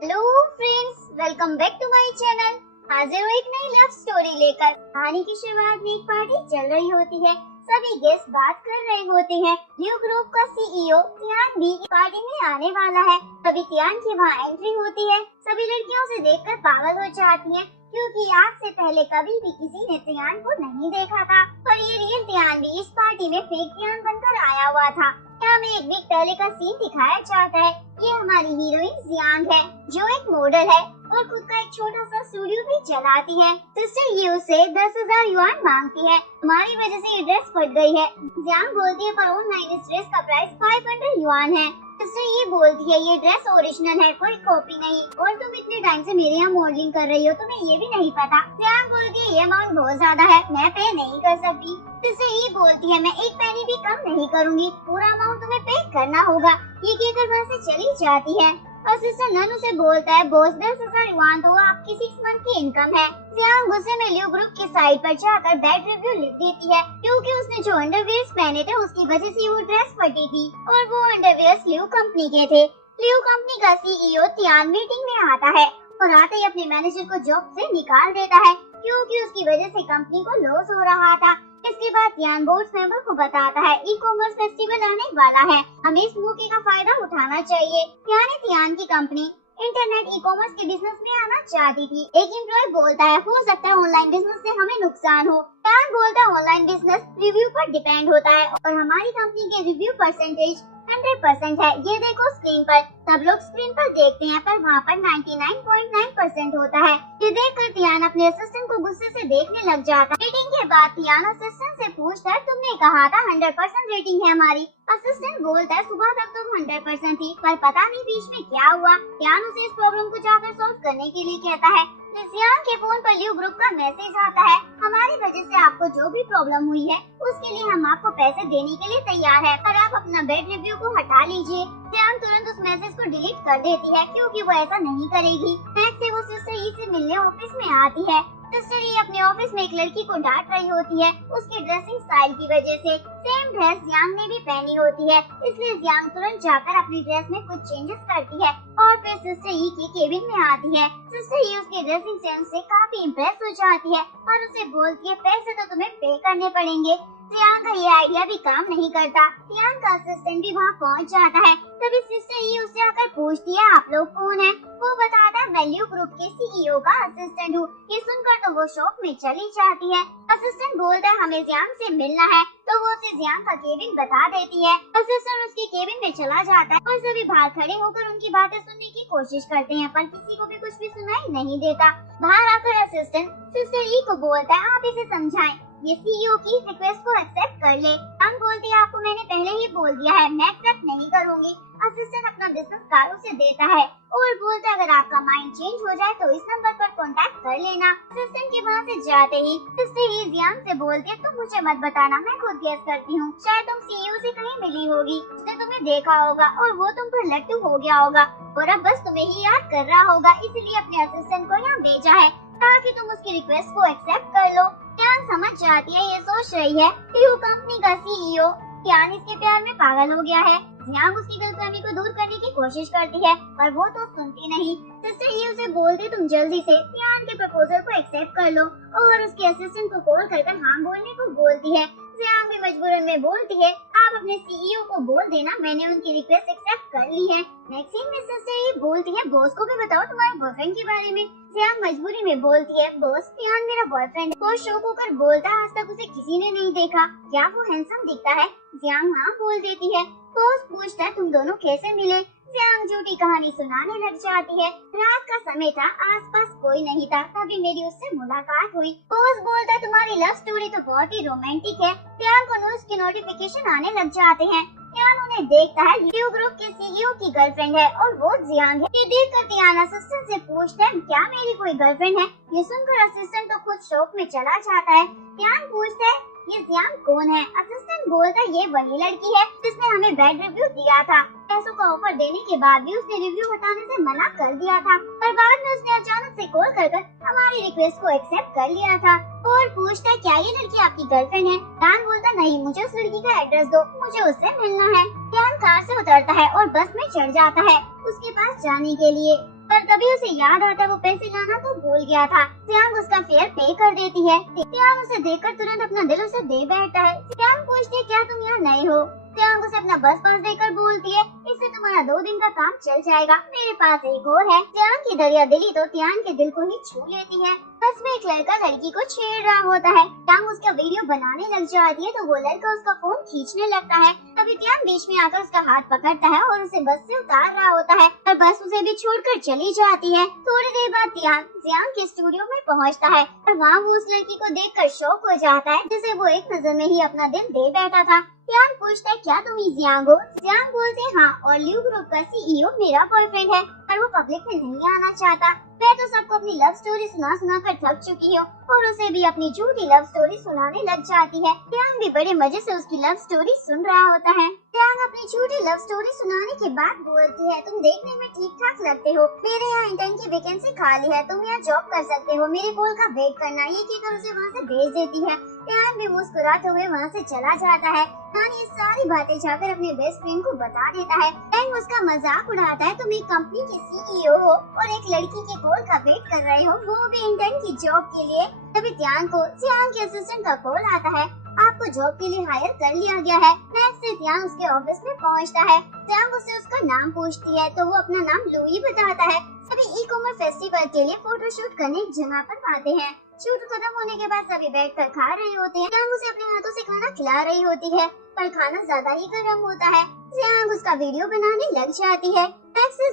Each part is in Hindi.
Hello friends, welcome back to my channel. हाजिर हूँ एक नई लव स्टोरी लेकर। कहानी की शुरुआत में एक पार्टी चल रही होती है। सभी गेस्ट बात कर रहे होते हैं। ल्यू ग्रुप का सीईओ तियान भी पार्टी में आने वाला है। तभी तियान की वहाँ एंट्री होती है। सभी लड़कियों से देखकर पागल हो जाती हैं, क्योंकि आज से पहले कभी भी किसी ने तियान को नहीं देखा था। और ये रियल तियान भी इस पार्टी में फेक तियान बनकर आया हुआ था। यहाँ में एक वीक पहले का सीन दिखाया जाता है। ये हमारी हीरोइन जियांग है, जो एक मॉडल है और खुद का एक छोटा सा स्टूडियो भी चलाती है। सिस्टर ये उससे 10,000 युआन मांगती है। हमारी वजह से ये ड्रेस फट गई है। जियांग बोलती है, पर ऑनलाइन इस ड्रेस का प्राइस 500 युआन है। सिस्टर ये बोलती है, ये ड्रेस ओरिजिनल है, कोई कॉपी नहीं। और तुम इतने टाइम से मेरे यहाँ मॉडलिंग कर रही हो, तुम्हें ये भी नहीं पता। जियांग बोलती है, ये अमाउंट बहुत ज्यादा है, मैं पे नहीं कर सकती। सिस्टर ये बोलती है, मैं एक पैनी भी कम नहीं करूँगी, पूरा अमाउंट तुम्हें पे करना होगा। ये कहकर वहाँ से चली जाती है। और सिस्टर नन उसे बोलता है, बॉस 10,000 युआन तो आपकी 6 मंथ की इनकम है। जियांग गुस्से में ल्यू ग्रुप की साइट पर जाकर बैड रिव्यू लिख देती है, क्योंकि उसने जो अंडरवियर्स पहने थे उसकी वजह से वो ड्रेस फटी थी। और वो अंडरवियर्स ल्यू कंपनी के थे। ल्यू कंपनी का सीईओ तियान मीटिंग में आता है और आते ही अपने मैनेजर को जॉब से निकाल देता है, क्योंकि उसकी वजह से कंपनी को लॉस हो रहा था। इसके बाद तियान बोर्ड मेंबर को बताता है, ई कॉमर्स फेस्टिवल आने वाला है, हमें इस मौके का फायदा उठाना चाहिए। यानी तियान की कंपनी इंटरनेट ई कॉमर्स के बिजनेस में आना चाहती थी। एक एम्प्लॉय बोलता है, हो सकता है ऑनलाइन बिजनेस से हमें नुकसान हो। तियान बोलता है, ऑनलाइन बिजनेस रिव्यू पर डिपेंड होता है और हमारी कंपनी के रिव्यू परसेंटेज 100% है। ये देखो स्क्रीन पर। सब लोग स्क्रीन पर देखते हैं, पर वहाँ पर 99.9% होता है। ये देखकर तियान अपने असिस्टेंट को गुस्से से देखने लग जाता है। मीटिंग के बाद तियान असिस्टेंट से पूछता है, तुमने कहा था 100% रेटिंग है हमारी। असिस्टेंट बोलता है, सुबह तक तो 100% थी, पर पता नहीं बीच में क्या हुआ। तियान उसे इस प्रॉब्लम को जाकर सॉल्व करने के लिए कहता है। जियांग के फोन पर ल्यू ग्रुप का मैसेज आता है, हमारी वजह से आपको जो भी प्रॉब्लम हुई है उसके लिए हम आपको पैसे देने के लिए तैयार है, पर आप अपना बैड रिव्यू को हटा लीजिए। जियांग तुरंत उस मैसेज को डिलीट कर देती है, क्योंकि वो ऐसा नहीं करेगी। नेक्स्ट डे वो सिस्टर ई से मिलने ऑफिस में आती है। सिस्टर ई अपने ऑफिस में एक लड़की को डांट रही होती है, उसकी ड्रेसिंग स्टाइल की वजह से। सेम ड्रेस जियांग ने भी पहनी होती है, इसलिए जियांग तुरंत जाकर अपनी ड्रेस में कुछ चेंजेस करती है और फिर सिस्टर ई की केबिन में आती है। सिस्टर ई उसके ड्रेसिंग सेंस से काफी इम्प्रेस हो जाती है और उसे बोलती है, पैसे तो तुम्हें पे करने पड़ेंगे। जियांग का ये आइडिया भी काम नहीं करता। जियांग का असिस्टेंट भी वहाँ पहुँच जाता है। तभी सिस्टर ई उससे आकर पूछती है, आप लोग कौन है? वो बताता है, मैं ल्यू ग्रुप के सीईओ का असिस्टेंट हूँ। ये सुनकर तो वो शॉप में चली जाती है। असिस्टेंट बोलता है, हमें जियांग से मिलना है, तो वो उसे जियांग का केबिन बता देती है। असिस्टेंट उसके केबिन में चला जाता है और सभी बाहर खड़े होकर उनकी बातें सुनने की कोशिश करते हैं, पर किसी को भी कुछ भी सुनाई नहीं देता। बाहर आकर असिस्टेंट सिस्टर ई को बोलता है, आप इसे समझाएं, ये सीईओ की रिक्वेस्ट को एक्सेप्ट कर ले। हम बोलती है, आपको मैंने पहले ही बोल दिया है, मैं एक्सेप्ट नहीं करूंगी। असिस्टेंट अपना बिजनेस कार्ड उसे देता है और बोलता है, अगर आपका माइंड चेंज हो जाए तो इस नंबर पर कांटेक्ट कर लेना। असिस्टेंट के वहाँ से जाते ही सिस्टर ई जियांग से बोलती है, तुम मुझे मत बताना, मैं खुद गेस करती हूँ। शायद तुम सीईओ से कहीं मिली होगी, उसने तुम्हें देखा होगा और वो तुम पर लट्टू हो गया होगा और अब बस तुम्हें ही याद कर रहा होगा, इसलिए अपने असिस्टेंट को यहाँ भेजा है ताकि तुम उसकी रिक्वेस्ट को एक्सेप्ट कर लो। तियान समझ जाती है, ये सोच रही है ल्यू कंपनी का सीईओ तियान इसके प्यार में पागल हो गया है। जियांग उसकी गलतफहमी को दूर करने की कोशिश करती है, पर वो तो सुनती नहीं। सिस्टर ये उसे बोलती, तुम जल्दी से तियान के प्रपोजल को एक्सेप्ट कर लो और उसके असिस्टेंट को कॉल कर हाँ बोलने को बोलती है। जियांग भी मजबूरन में बोलती है, आप अपने सीईओ को बोल देना मैंने उनकी रिक्वेस्ट एक्सेप्ट कर ली है। नेक्स्ट सीन में सिस्टर ये बोलती है, बॉस को भी बताओ तुम्हारे बॉयफ्रेंड के बारे में। जियांग मजबूरी में बोलती है, बॉस तियान मेरा बॉयफ्रेंड। वो शौक होकर बोलता है, आज तक उसे किसी ने नहीं देखा, क्या वो हैंडसम दिखता है? जियांग हाँ बोल देती है। बॉस पूछता है, तुम दोनों कैसे मिले? जियांग झूठी कहानी सुनाने लग जाती है। रात का समय था, आसपास कोई नहीं था, तभी मेरी उससे मुलाकात हुई। बॉस बोलता है, तुम्हारी लव स्टोरी तो बहुत ही रोमांटिक है। तियान को न्यूज़ के नोटिफिकेशन आने लग जाते हैं। तियान उन्हें देखता है, ल्यू ग्रुप के सीईओ की गर्लफ्रेंड है और वो जियांग है। ये देखकर तियान असिस्टेंट से पूछता है, क्या मेरी कोई गर्लफ्रेंड है? ये सुनकर असिस्टेंट तो खुद शौक में चला जाता है। तियान पूछता है, ये जियांग कौन है? असिस्टेंट बोलता है, ये वही लड़की है जिसने हमें बैड रिव्यू दिया था। पैसों का ऑफर देने के बाद भी उसने रिव्यू हटाने से मना कर दिया था, पर बाद में उसने अचानक से कॉल कर हमारी रिक्वेस्ट को एक्सेप्ट कर लिया था और पूछता है, क्या ये लड़की आपकी गर्लफ्रेंड है? तियान बोलता, नहीं, मुझे उस लड़की का एड्रेस दो, मुझे उससे मिलना है। तियान कार से उतरता है और बस में चढ़ जाता है उसके पास जाने के लिए, पर तभी उसे याद आता है वो पैसे लाना तो भूल गया था। जियांग उसका फेयर पे कर देती है। जियांग उसे देखकर तुरंत अपना दिल उसे दे बैठता है। जियांग पूछती है क्या तुम यहाँ नए हो? जियांग उसे अपना बस पास देकर बोलती है इससे तुम्हारा 2 दिन का काम चल जाएगा, मेरे पास एक और है। जियांग की दरिया दिली तो जियांग के दिल को ही छू लेती है। बस में एक लड़का लड़की को छेड़ रहा होता है। जियांग उसका वीडियो बनाने लग जाती है तो वो लड़का उसका फोन खींचने लगता है। तभी जियांग बीच में आकर उसका हाथ पकड़ता है और उसे बस से उतार रहा होता है, पर बस उसे भी छोड़कर चली जाती है। थोड़ी देर बाद जियांग के स्टूडियो में पहुंचता है और वहाँ वो उस लड़की को देखकर शॉक हो जाता है जिसे वो एक नजर में ही अपना दिल दे बैठा था। जियांग पूछता है क्या तुम ही जियांग हो? जियांग बोलते हैं हाँ, और ल्यू ग्रुप का सीईओ मेरा बॉयफ्रेंड है पर वो पब्लिक में नहीं आना चाहता। मैं तो सबको अपनी लव स्टोरी सुना कर थक चुकी हूँ और उसे भी अपनी झूठी लव स्टोरी सुनाने लग जाती है। जियांग भी बड़े मजे से उसकी लव स्टोरी सुन रहा होता है। जियांग अपनी झूठी लव स्टोरी सुनाने के बाद बोलती है तुम देखने में ठीक ठाक लगते हो, मेरे यहाँ इंटर्न की वैकेंसी खाली है, तुम यहाँ जॉब कर सकते हो, मेरे कॉल का वेट करना। ये कहकर उसे वहाँ से भेज देती है। जियांग भी मुस्कुराते हुए वहाँ से चला जाता है। ये सारी बातें जाकर अपने बेस्ट फ्रेंड को बता देता है। फ्रेंड उसका मजाक उड़ाता है तुम एक कंपनी के सीईओ हो और एक लड़की के कॉल का वेट कर रहे हो, वो भी इंटर्न की जॉब के लिए। तभी जियांग के असिस्टेंट का कॉल आता है, आपको जॉब के लिए हायर कर लिया गया है। नेक्स्ट से जियांग उसके ऑफिस में पहुंचता है। जियांग उससे उसका नाम पूछती है तो वो अपना नाम लुई बताता है। सभी ई-कॉमर्स फेस्टिवल के लिए फोटोशूट करने एक जगह पर आते हैं। शूट खत्म होने के बाद सभी बैठकर खा रहे होते हैं। जियांग उसे अपने हाथों से खाना खिला रही होती है पर खाना ज्यादा ही गर्म होता है। जियांग उसका वीडियो बनाने लग जाती है।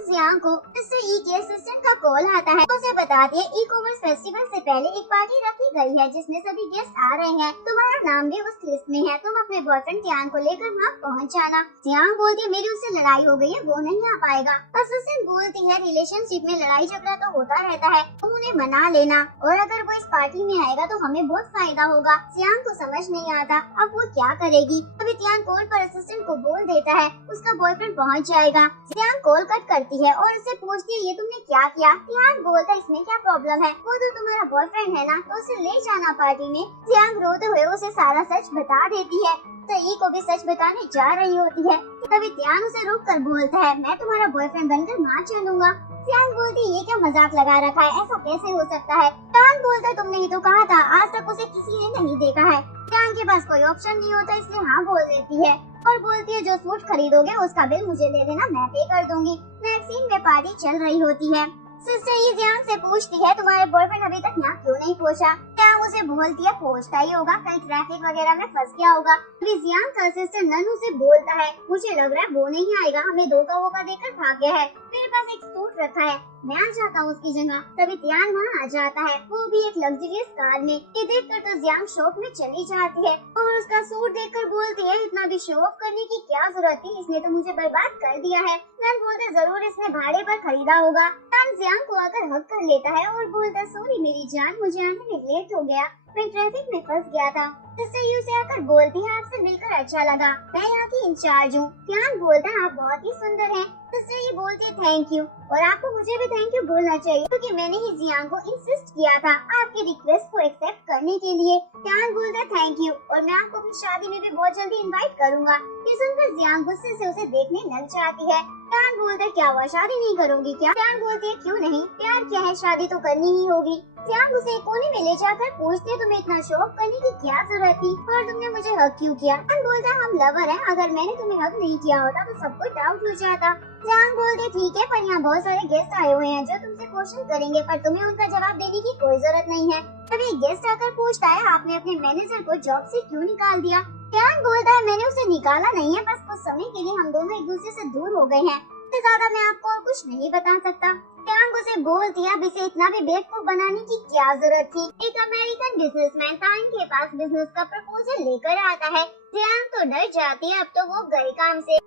जियांग को इससे ई के असिस्टेंट का कॉल आता है। उसे बताती है ई-कॉमर्स फेस्टिवल से पहले एक पार्टी रखी गई है जिसमें सभी गेस्ट आ रहे हैं, तुम्हारा नाम भी उस लिस्ट में है, तुम अपने बॉयफ्रेंड जियांग को लेकर वहाँ पहुँच जाना। जियांग बोलती है मेरी उससे लड़ाई हो गई है, वो नहीं आ पाएगा। असिस्टेंट बोलती है रिलेशनशिप में लड़ाई झगड़ा तो होता रहता है, तुम उन्हें मना लेना और अगर वो इस पार्टी में आएगा तो हमें बहुत फायदा होगा। जियांग को समझ नहीं आता अब वो क्या करेगी। तभी जियांग कॉल पर असिस्टेंट को बोल देता है उसका बॉयफ्रेंड पहुँच जाएगा। जियांग कॉल कट करती है और उससे पूछती है ये तुमने क्या किया? जियांग बोलता है इसमें क्या प्रॉब्लम है, वो तो तुम्हारा बॉयफ्रेंड है ना, तो उसे ले जाना पार्टी में। जियांग रोते हुए उसे सारा सच बता देती है। ई को भी सच बताने जा रही होती है। तभी जियांग उसे रोक कर बोलता है मैं तुम्हारा बॉयफ्रेंड बनकर मान चलूंगा। जियांग बोलती है ये क्या मजाक लगा रखा है, ऐसा कैसे हो सकता है? जियांग बोलता है तुमने ही तो कहा था आज तक उसे किसी ने नहीं देखा है। जियांग के पास कोई ऑप्शन नहीं होता इसलिए हाँ बोल देती है और बोलती है जो सूट खरीदोगे उसका बिल मुझे दे देना, मैं पे कर दूंगी। नेक्स्ट सीन में पार्टी चल रही होती है। सिस्टर ये जियांग से पूछती है तुम्हारे बॉयफ्रेंड अभी तक यहाँ क्यों नहीं पहुँचा? जियांग उसे बोलती है पहुँचता ही होगा, कहीं ट्रैफिक वगैरह में फंस गया होगा। जियांग का सिस्टर नन्नू से बोलता है मुझे लग रहा है वो नहीं आएगा, हमें धोखा वोखा देकर भाग गया है, मेरे पास एक सूट रखा है, मैं आ जाता हूँ उसकी जगह। तभी जियांग वहाँ आ जाता है, वो भी एक लग्जरियस कार में। ये देखकर तो जियांग शॉक में चली जाती है और उसका सूट देखकर बोलती है इतना भी शो ऑफ करने की क्या जरूरत थी, इसने तो मुझे बर्बाद कर दिया है। नन बोलते जरूर इसने भाड़े पर खरीदा होगा। नन जियांग को आकर हक कर लेता है और बोलता सॉरी मेरी जान, मुझे आने में लेट हो गया, मैं ट्रैफिक में फंस गया था। सिस्टर यू से आकर बोलती है आपसे मिलकर अच्छा लगा, मैं यहाँ की इंचार्ज हूँ। जियांग बोलता है आप बहुत ही सुंदर हैं। सिस्टर ये बोलती है थैंक यू, और आपको मुझे भी थैंक यू बोलना चाहिए क्योंकि मैंने ही जियांग को इंसिस्ट किया था आपकी रिक्वेस्ट को एक्सेप्ट करने के लिए। जियांग बोलता है थैंक यू और मैं आपको अपनी शादी में भी बहुत जल्दी इनवाइट करूंगा। ये सुनकर जियांग गुस्से से उसे देखने लग जाती है। जियांग बोलता है क्या हुआ, शादी नहीं करोगी क्या? जियांग बोलती है क्यों नहीं, प्यार क्या है, शादी तो करनी ही होगी। जियांग उसे एक कोने में ले जाकर पूछते तुम्हें इतना शो ऑफ करने की क्या जरूरत थी और तुमने मुझे हक क्यों किया? जियांग बोलता है हम लवर हैं, अगर मैंने तुम्हें हक नहीं किया होता तो सबको डाउट हो जाता। जियांग बोलते ठीक है पर यहाँ बहुत सारे गेस्ट आए हुए हैं जो तुमसे क्वेश्चन करेंगे पर तुम्हें उनका जवाब देने की कोई जरूरत नहीं है। तभी गेस्ट आकर पूछता है आपने अपने मैनेजर को जॉब से क्यों निकाल दिया? जियांग बोलता है मैंने उसे निकाला नहीं है, बस कुछ समय के लिए हम दोनों एक दूसरे से दूर हो गए हैं, इससे ज्यादा मैं आपको और कुछ नहीं बता सकता। जियांग उसे बोलती है अब इसे इतना भी बेवकूफ बनाने की क्या जरूरत थी। एक अमेरिकन बिजनेसमैन तांग के पास बिजनेस का प्रपोजल लेकर आता है। जियांग तो डर जाती है, अब तो वो गए काम से।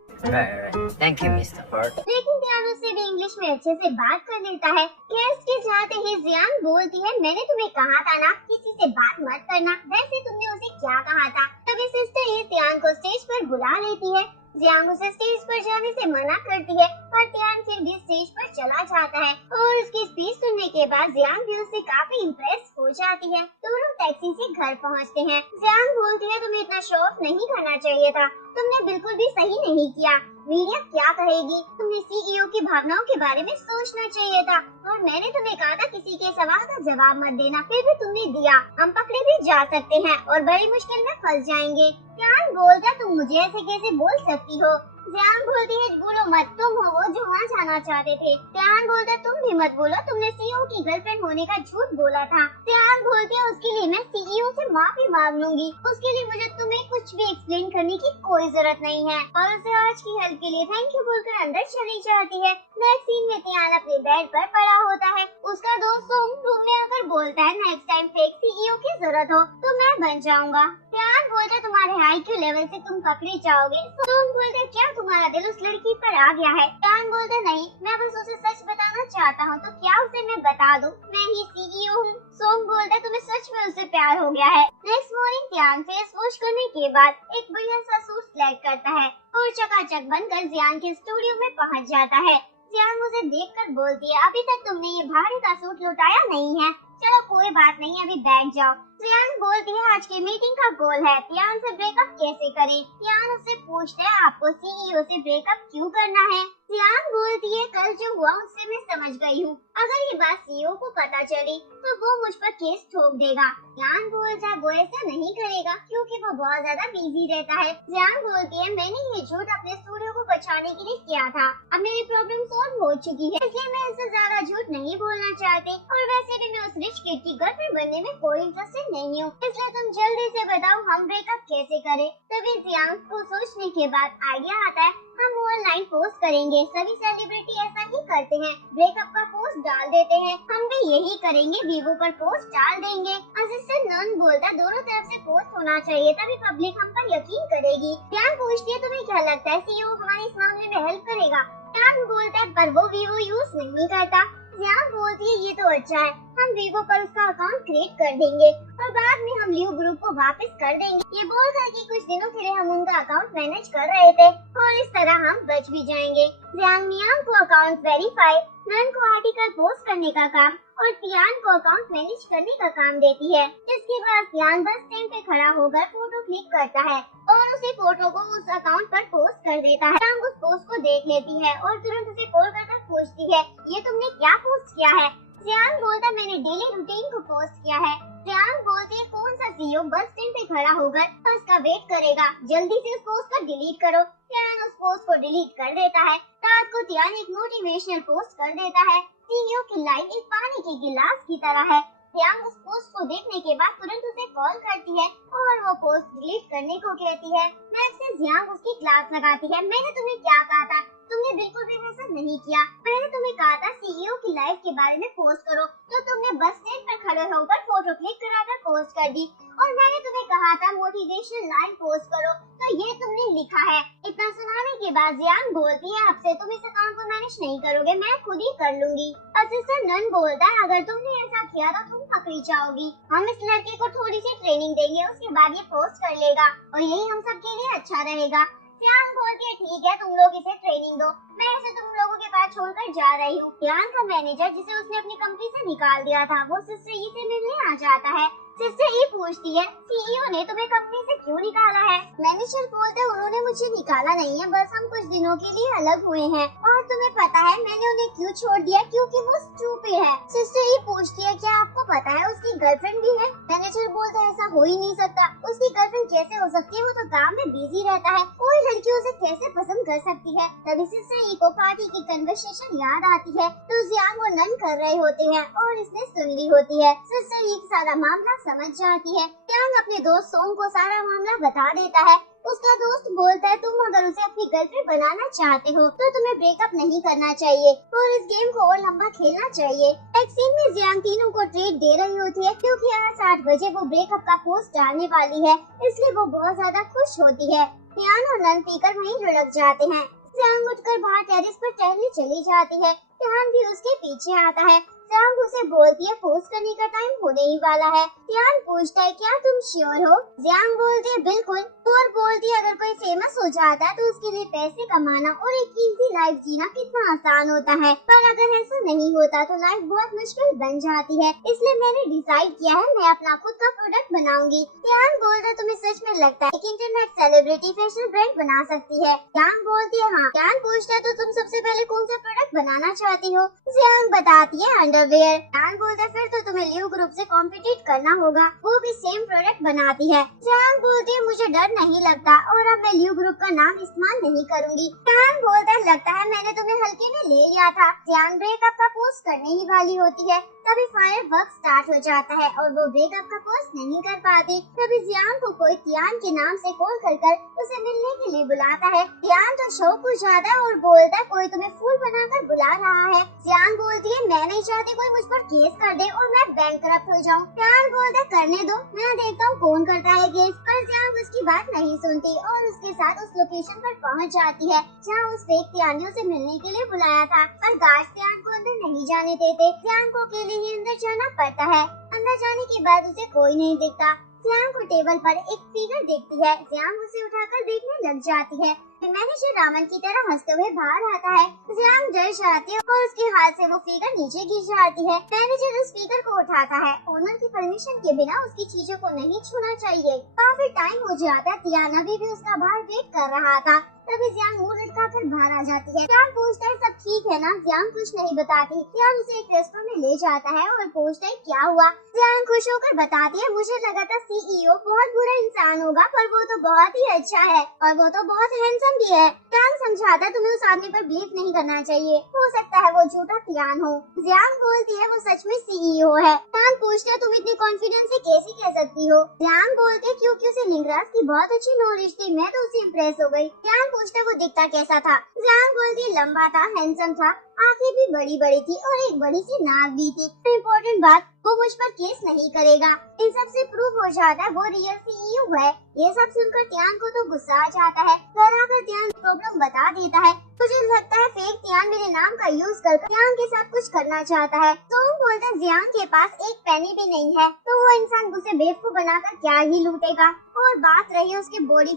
Thank you, Mr. Ford. लेकिन जियांग उससे भी इंग्लिश में अच्छे से बात कर लेता है। गेस्ट के जाते ही जियांग बोलती है मैंने तुम्हें कहा था ना किसी से बात मत करना, वैसे तुमने उसे क्या कहा था? तभी सिस्टर ये जियांग को स्टेज पर बुला लेती है। जियांग उसे स्टेज पर जाने से मना करती है पर जियांग फिर भी स्टेज पर चला जाता है और उसकी स्पीच सुनने के बाद जियांग भी उससे काफी इम्प्रेस हो जाती है। दोनों टैक्सी से घर पहुंचते हैं। जियांग बोलती है तुम्हें इतना शो ऑफ नहीं करना चाहिए था, तुमने बिल्कुल भी सही नहीं किया। मीडिया क्या कहेगी, तुम्हें सीईओ की भावनाओं के बारे में सोचना चाहिए था। और मैंने तुम्हें कहा था किसी के सवाल का जवाब मत देना, फिर भी तुमने दिया। हम पकड़े भी जा सकते हैं और बड़ी मुश्किल में फंस जाएंगे। जियांग बोलता तुम मुझे ऐसे कैसे बोल सकती हो। जियांग बोलती है बोलो मत, तुम हो वो जो वहाँ जाना चाहते थे। जियांग बोलता तुम भी मत बोलो, तुमने सीईओ की गर्लफ्रेंड होने का झूठ बोला था। जियांग बोलती है उसके लिए मैं सीईओ से माफी मांग लूंगी, उसके लिए मुझे तुम्हें कुछ भी एक्सप्लेन करने की कोई जरूरत नहीं है। और उसे आज की हेल्प के लिए थैंक यू बोलकर अंदर चली जाती है। नेक्स्ट सीन में तियान अपने बेड पर पड़ा होता है। उसका दोस्त सोंग रूम में आकर बोलता है नेक्स्ट टाइम फेक सीईओ की जरूरत हो तो मैं बन जाऊंगा। तियान बोलता तुम्हारे IQ लेवल से तुम पकड़े जाओगे। सोंग बोलता क्या तुम्हारा दिल उस लड़की पर आ गया है। तियान बोलता नहीं, मैं बस उसे सच बताना चाहता हूँ, तो क्या उसे मैं बता दूँ मैं ही सीईओ हूँ। सोंग बोलता तुम्हें सच में उससे प्यार हो गया है। Next morning Tian face wash करने के बाद एक बढ़िया सा सूट सिलेक्ट करता है और चकाचक बनकर जियांग के स्टूडियो में पहुँच जाता है। जियांग उसे देखकर बोलती है अभी तक तुमने ये भारी का सूट लौटाया नहीं है, चलो कोई बात नहीं अभी बैठ जाओ। जियांग बोलती है आज की मीटिंग का गोल है तियान से ब्रेकअप कैसे करें। तियान उससे पूछते है आपको सीईओ से ब्रेकअप क्यों करना है। जियांग बोलती है कल जो हुआ उससे मैं समझ गई हूँ, अगर ये बात सीईओ को पता चली तो वो मुझ पर केस ठोक देगा। जियांग बोलता है वो ऐसा नहीं करेगा क्योंकि वो बहुत ज्यादा बिजी रहता है। जियांग बोलती है मैंने ये झूठ अपने स्टूडियो को बचाने के लिए किया था, अब मेरी प्रॉब्लम सॉल्व हो चुकी है, इसलिए मैं इससे ज्यादा झूठ नहीं बोलना चाहती। और वैसे भी मैं उस रिच किड की गर्लफ्रेंड बनने में कोई इंटरेस्टेड नहीं हूँ, इसलिए तुम जल्दी से बताओ हम ब्रेकअप कैसे करें। तभी जियांग को सोचने के बाद आइडिया आता है हम ऑनलाइन पोस्ट करेंगे, सभी सेलिब्रिटी ऐसा ही करते हैं, ब्रेकअप का पोस्ट डाल देते हैं, हम भी यही करेंगे, वीवो पर पोस्ट डाल देंगे। असिस्टेंट नन बोलता दोनों तरफ से पोस्ट होना चाहिए तभी पब्लिक हम पर यकीन करेगी। जियांग पूछती है तुम्हें क्या लगता है सीईओ हमारे इस मामले में हेल्प करेगा। जियांग बोलता है पर वो वीवो यूज नहीं करता। जियांग बोलती है ये तो अच्छा है, हम वीवो पर उसका अकाउंट क्रिएट कर देंगे और बाद में हम लियो ग्रुप को वापस कर देंगे। ये बोलकर कि कुछ दिनों के लिए हम उनका अकाउंट मैनेज कर रहे थे और इस तरह हम बच भी जाएंगे। जियांग मियांग को अकाउंट वेरीफाई, नन को आर्टिकल पोस्ट करने का काम और तियान को अकाउंट मैनेज करने का काम देती है। जिसके बाद तियान बस स्टैंड पे खड़ा होकर फोटो क्लिक करता है और उसी फोटो को उस अकाउंट पर पोस्ट कर देता है। तियान उस पोस्ट को देख लेती है और तुरंत उसे कॉल कर पूछती है ये तुमने क्या पोस्ट किया है। जियांग बोलता मैंने डेली रूटीन को पोस्ट किया है। जियांग बोलती है कौन सा सीईओ बस स्टैंड पे खड़ा होकर बस का वेट करेगा, जल्दी से उस पोस्ट को डिलीट करो। तियान उस पोस्ट को डिलीट कर देता है। रात को तियान एक मोटिवेशनल पोस्ट कर देता है, सीईओ की लाइफ एक पानी के गिलास की तरह है। जियांग उस पोस्ट को देखने के बाद तुरंत उसे कॉल करती है और वो पोस्ट डिलीट करने को कहती है। नेक्स्ट से जियांग उसकी क्लास लगाती है मैंने तुम्हें क्या कहा था, तुमने बिल्कुल भी वैसा नहीं किया। मैंने तुम्हें कहा था सीईओ की लाइफ के बारे में पोस्ट करो तो तुमने बस स्टैंड पर खड़े होकर फोटो क्लिक कराकर पोस्ट कर दी और मैंने तुम्हें कहा था मोटिवेशनल लाइन पोस्ट करो तो ये तुमने लिखा है। इतना सुनाने के बाद जियांग बोलती है आपसे तुम इस अकाउंट को मैनेज नहीं करोगे, मैं खुद ही कर लूंगी। असिस्टेंट नन बोलता है अगर तुमने ऐसा किया तो तुम पकड़ी जाओगी, हम इस लड़के को थोड़ी सी ट्रेनिंग देंगे उसके बाद ये पोस्ट कर लेगा और यही हम सबके लिए अच्छा रहेगा। जियांग बोलती है ठीक है तुम लोग इसे ट्रेनिंग दो, मैं इसे तुम लोगों के पास छोड़कर जा रही हूँ। जियांग का मैनेजर जिसे उसने अपनी कंपनी से निकाल दिया था वो सिस्टर ई से मिलने आ जाता है। सिस्टर ई पूछती है सीईओ ने तुम्हें कंपनी से क्यों निकाला है। मैनेजर बोलते उन्होंने मुझे निकाला नहीं है, बस हम कुछ दिनों के लिए अलग हुए हैं और तुम्हें पता है मैंने उन्हें क्यों छोड़ दिया, क्योंकि वो स्टूपिड है। सिस्टर ई पूछती है क्या आपको पता है उसकी गर्लफ्रेंड भी है। मैनेजर बोलता है ऐसा हो ही नहीं सकता, उसकी गर्लफ्रेंड कैसे हो सकती है, वो तो काम में बिजी रहता है, कोई लड़की उसे कैसे पसंद कर सकती है। तभी सिस्टर ई को पार्टी की कन्वर्सेशन याद आती है तो जियांग वो नन कर रहे होते हैं और इसने सुन ली होती है। सिस्टर ई सारा मामला समझ जाती है। जियांग अपने दोस्त सोंग को सारा मामला बता देता है। उसका दोस्त बोलता है तुम अगर उसे अपनी गर्लफ्रेंड बनाना चाहते हो तो तुम्हें ब्रेकअप नहीं करना चाहिए और इस गेम को और लंबा खेलना चाहिए। एक सीन में जियांग तीनों को ट्रीट दे रही होती है क्योंकि आज 8 बजे वो ब्रेकअप का पोस्ट डालने वाली है, इसलिए वो बहुत ज्यादा खुश होती है। तियान और नन पीकर वहीं लुढ़क जाते हैं। जियांग उठकर बाहर टेरेस पर टहलने चली जाती है। तियान भी उसके पीछे आता है। जियांग उसे बोलती है पोस्ट करने का टाइम होने ही वाला है। तियान पूछता है क्या तुम श्योर हो? जियांग बोलती है बिल्कुल, और बोलती है अगर कोई फेमस हो जाता है तो उसके लिए पैसे कमाना और एक इजी लाइफ जीना कितना आसान होता है, पर अगर ऐसा नहीं होता तो लाइफ बहुत मुश्किल बन जाती है। इसलिए मैंने डिसाइड किया है मैं अपना खुद का प्रोडक्ट बनाऊंगी। तियान बोलता है तुम्हें सच में लगता है एक इंटरनेट सेलिब्रिटी फैशन ब्रांड बना सकती है? जियांग बोलती है हाँ। तियान पूछता है तो तुम सबसे पहले कौन सा प्रोडक्ट बनाना चाहती हो? जियांग बताती है अंडरवेयर। तियान बोलता है फिर तो तुम्हें लियो ग्रुप से कॉम्पिटिट करना होगा, वो भी सेम प्रोडक्ट बनाती है। जियांग बोलती है मुझे डर नहीं लगता और अब मैं लियो ग्रुप का नाम इस्तेमाल नहीं करूंगी। तियान बोलता है लगता है मैंने तुम्हें हल्के में ले लिया था। जियांग ब्रेकअप का पोस्ट करने ही वाली होती है, तभी फायर वर्क स्टार्ट हो जाता है और वो ब्रेकअप का पोस्ट नहीं कर पाती। तभी जियांग को कोई तियान के नाम से कॉल कर उसे मिलने के लिए बुलाता है। तियान तो शॉक हो जाता है और बोलता है कोई तुम्हें फूल बनाकर बुला रहा है। जियांग बोलती है मैं नहीं चाहती कोई मुझ पर केस कर दे और मैं बैंकरप्ट हो जाऊं। तियान बोलता है करने दो, मैं देखता हूँ कौन करता है केस। पर जियांग उसकी बात नहीं सुनती और उसके साथ उस लोकेशन पर पहुँच जाती है जहाँ उस फेक तियान ने उसे मिलने के लिए बुलाया था। पर गार्ड तियान को अंदर नहीं जाने देते। तियान को अकेले ही अंदर जाना पड़ता है। अंदर जाने के बाद उसे कोई नहीं दिखता। जियांग को टेबल पर एक फिगर देखती है। जियांग उसे उठाकर देखने लग जाती है। मैनेजर रामन की तरह हंसते हुए बाहर आता है। जियांग डर जाती है और उसके हाथ से वो फिगर नीचे गिर जाती है। मैनेजर उस फिगर को उठाता है। ओनर की परमिशन के बिना उसकी चीजों को नहीं छूना चाहिए। काफी टाइम हो जाता है। तियान अभी भी उसका बाहर वेट कर रहा था। तभी जियांग मुंह लटकाकर बाहर आ जाती है। तियान पूछता है सब ठीक है ना? जियांग कुछ नहीं बताती। तियान उसे एक रेस्टोरेंट में ले जाता है और पूछता है क्या हुआ? जियांग खुश होकर बताती है मुझे लगा था सीईओ बहुत बुरा इंसान होगा, पर वो तो बहुत ही अच्छा है और वो तो बहुत हैंडसम भी है। तियान समझाता है तुम्हें उस आदमी पर बिलीव नहीं करना चाहिए, हो सकता है वो झूठा तियान हो। जियांग बोलती है वो सच में सीईओ है। तियान पूछता है तुम इतनी कॉन्फिडेंस से कैसे कह सकती हो? जियांग बोलती है क्योंकि उसे लिंगराज की बहुत अच्छी नॉलेज थी, मैं तो उससे इम्प्रेस हो गई। तियान पूछता है वो दिखता कैसा था? जियांग बोलती है लंबा था, हैंडसम था, आंखें भी बड़ी बड़ी थी और एक बड़ी सी नाक भी थी। इम्पोर्टेंट बात वो मुझ पर केस नहीं करेगा। इन सब से प्रूव हो जाता है वो रियल सीईओ है। ये सब सुनकर तियान को तो गुस्सा आ जाता है। घर आकर तियान प्रॉब्लम बता देता है। मुझे लगता है फेक तियान मेरे नाम का यूज कर तियान के साथ कुछ करना चाहता है। सोंग बोलता है जियांग के पास एक पेनी भी नहीं है, तो वो इंसान उसे बेवकूफ बनाकर क्या ही लूटेगा। और बात रही उसके बॉडी